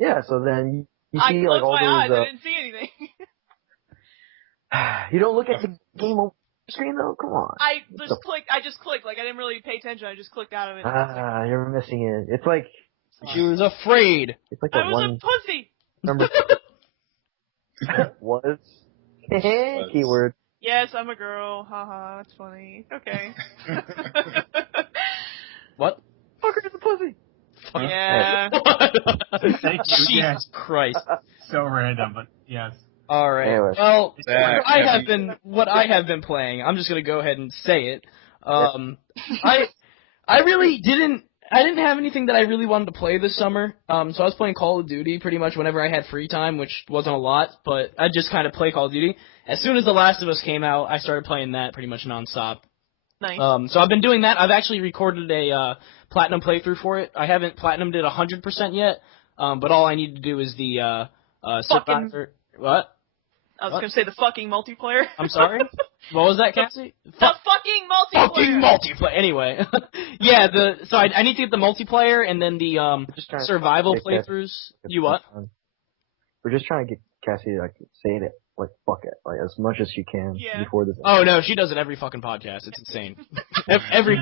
Yeah, so then you see I like all closed my eyes. those. I didn't see anything. You don't look at the game over screen though. Come on. I just clicked. Like I didn't really pay attention. I just clicked out of it. You're missing it. It's like she was afraid. It's like I was a pussy. Remember? Was. Keyword. Yes, I'm a girl. Haha, that's funny. Okay. What? Fucker is a pussy. Yeah. Thank you. Jesus Yes. Christ. So random, but yes. All right. Anyway. Well, what I have been playing. I'm just gonna go ahead and say it. I really didn't have anything that I really wanted to play this summer. So I was playing Call of Duty pretty much whenever I had free time, which wasn't a lot, but I just kind of play Call of Duty. As soon as The Last of Us came out, I started playing that pretty much nonstop. Nice. So I've been doing that. I've actually recorded a platinum playthrough for it. I haven't platinumed it 100% yet, but all I need to do is the Survivor. What? I was gonna say the fucking multiplayer. I'm sorry? What was that, Cassie? The fucking multiplayer! Fucking multiplayer! Anyway. Yeah, so I need to get the multiplayer and then the survival playthroughs. You what? We're just trying to get Cassie to say it like fuck it, like as much as she can before this. Oh no, she does it every fucking podcast. It's insane. every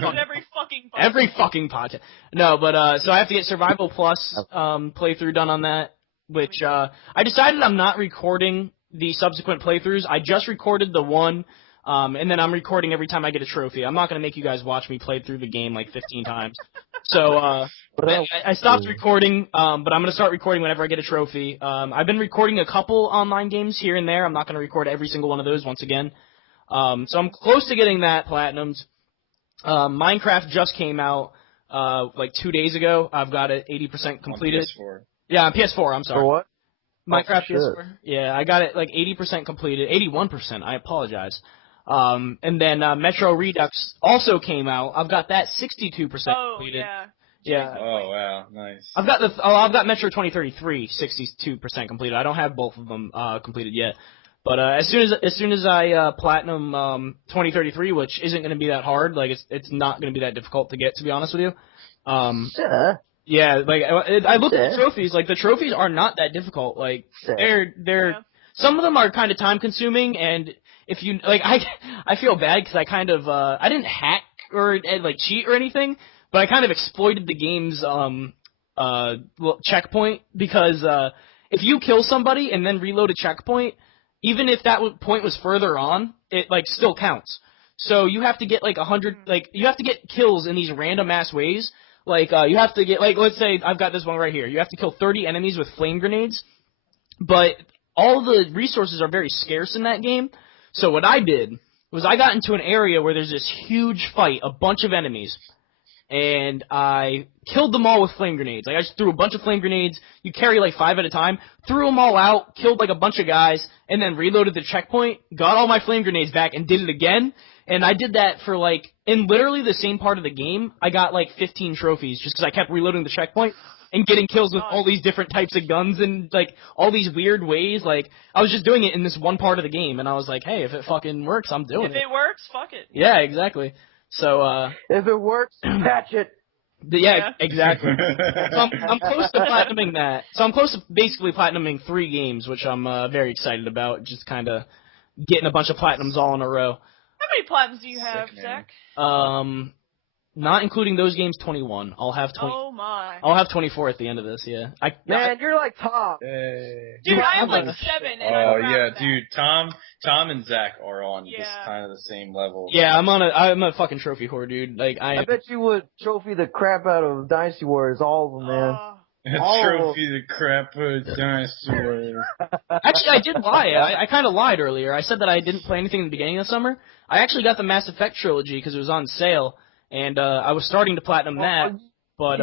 fucking podcast. No, but so I have to get Survival Plus playthrough done on that, which I decided I'm not recording the subsequent playthroughs. I just recorded the one, and then I'm recording every time I get a trophy. I'm not gonna make you guys watch me play through the game like 15 times. So I stopped recording, but I'm going to start recording whenever I get a trophy. I've been recording a couple online games here and there. I'm not going to record every single one of those once again. So I'm close to getting that platinumed. Minecraft just came out like 2 days ago. I've got it 80% completed. On PS4. Yeah, on PS4, I'm sorry. For what? Minecraft PS4. Yeah, I got it like 80% completed. 81%, I apologize. And then Metro Redux also came out. I've got that 62% completed. Yeah. Oh wow, nice. I've got Metro 2033 62% completed. I don't have both of them completed yet. But as soon as I platinum 2033, which isn't going to be that hard, like it's not going to be that difficult to get, to be honest with you. Yeah, like I looked at the trophies. Like the trophies are not that difficult. Like they're some of them are kind of time consuming, and if you like, I feel bad because I kind of I didn't hack or like cheat or anything, but I kind of exploited the game's checkpoint because if you kill somebody and then reload a checkpoint, even if that point was further on, it like still counts. So you have to get like 100, like you have to get kills in these random ass ways. Like you have to get like, let's say I've got this one right here. You have to kill 30 enemies with flame grenades, but all the resources are very scarce in that game. So what I did was I got into an area where there's this huge fight, a bunch of enemies, and I killed them all with flame grenades. Like I just threw a bunch of flame grenades. You carry like 5 at a time. Threw them all out, killed like a bunch of guys, and then reloaded the checkpoint. Got all my flame grenades back and did it again. And I did that for like in literally the same part of the game. I got like 15 trophies just because I kept reloading the checkpoint and getting kills with all these different types of guns and like all these weird ways. Like I was just doing it in this one part of the game, and I was like, hey, if it fucking works, I'm doing it. If it works, fuck it. Yeah, exactly. So, If it works, patch it. yeah, exactly. So I'm close to platinuming that. So I'm close to basically platinuming 3 games, which I'm very excited about. Just kind of getting a bunch of platinums all in a row. How many platinums do you have, Sick, Zach? Not including those games, 21. I'll have 20. Oh my. I'll have 24 at the end of this. Yeah. Man, you're like Tom. Hey. Dude, I have like I'm 7. And Oh I'm proud yeah, of that. dude. Tom and Zach are on this Yeah. kind of the same level. Yeah, I'm a fucking trophy whore, dude. Like I bet you would trophy the crap out of Dynasty Warriors, all of them, man. Trophy the crap out of Dinosaur. Actually, I did lie. I kind of lied earlier. I said that I didn't play anything in the beginning of the summer. I actually got the Mass Effect trilogy because it was on sale, and I was starting to platinum that. But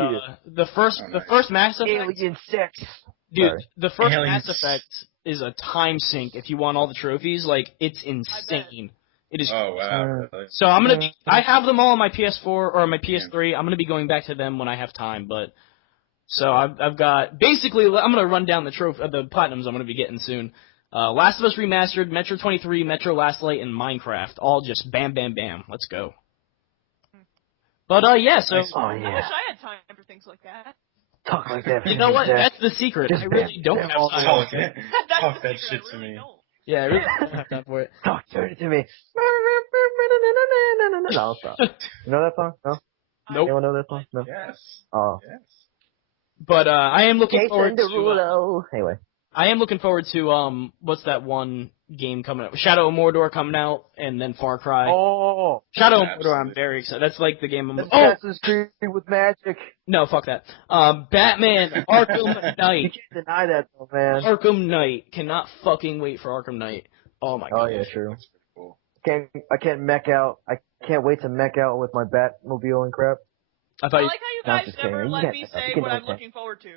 the first Mass Effect, Alien 6. dude, Sorry. the first Aliens. Mass Effect is a time sink. If you want all the trophies, like it's insane. It is. Oh wow. Really? So I'm gonna be. I have them all on my PS4 or on my PS3. I'm gonna be going back to them when I have time, but. So I've got basically I'm gonna run down the platinums I'm gonna be getting soon. Last of Us Remastered, Metro 23, Metro Last Light, and Minecraft. All just bam, bam, bam. Let's go. But yeah, so Oh I wish yeah. I had time for things like that. Talk like that. you know what? Zach. That's the secret. I really don't have time. Talk, That's talk the that secret, shit I really to me. don't. Yeah, I really don't have time for it. Talk dirty to me. No, I'll stop. You know that song? No? Nope. Anyone know that song? No. Yes. Oh. Yes. But I am looking Jason forward to. Derulo. Anyway. I am looking forward to what's that one game coming out? Shadow of Mordor coming out, and then Far Cry. Oh. Shadow of Mordor, Absolutely. I'm very excited. That's like the game I'm. Assassin's Creed with magic. No, fuck that. Batman Arkham You Knight. can't deny that though, man. Arkham Knight. Cannot fucking wait for Arkham Knight. Oh my god. Oh yeah, true. That's pretty cool. I can't mech out. I can't wait to mech out with my Batmobile and crap. I thought I you. like No, how I'm you guys just kidding. never You let can't me mech out. say You can what I'm mech out. looking forward to.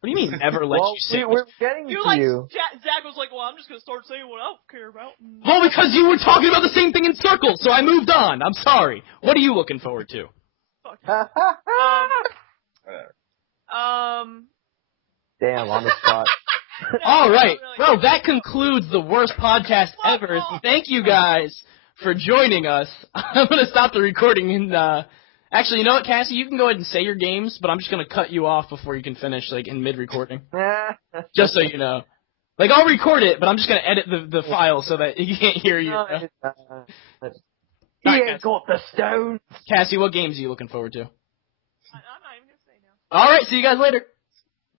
What do you mean never let Well, you say? we're getting You're to like, you. Zach was like, well, I'm just going to start saying what I don't care about. Oh, because you were talking about the same thing in circles, so I moved on. I'm sorry. What are you looking forward to? Fuck. Whatever. Damn, on the spot. No, All right. not really. Well, that concludes the worst podcast ever. Thank you guys for joining us. I'm going to stop the recording and, actually, you know what, Cassie? You can go ahead and say your games, but I'm just going to cut you off before you can finish, like, in mid-recording. Just so you know. Like, I'll record it, but I'm just going to edit the file so that you can't hear you. He ain't got the stone. Cassie, what games are you looking forward to? I'm not even going to say now. All right, see you guys later.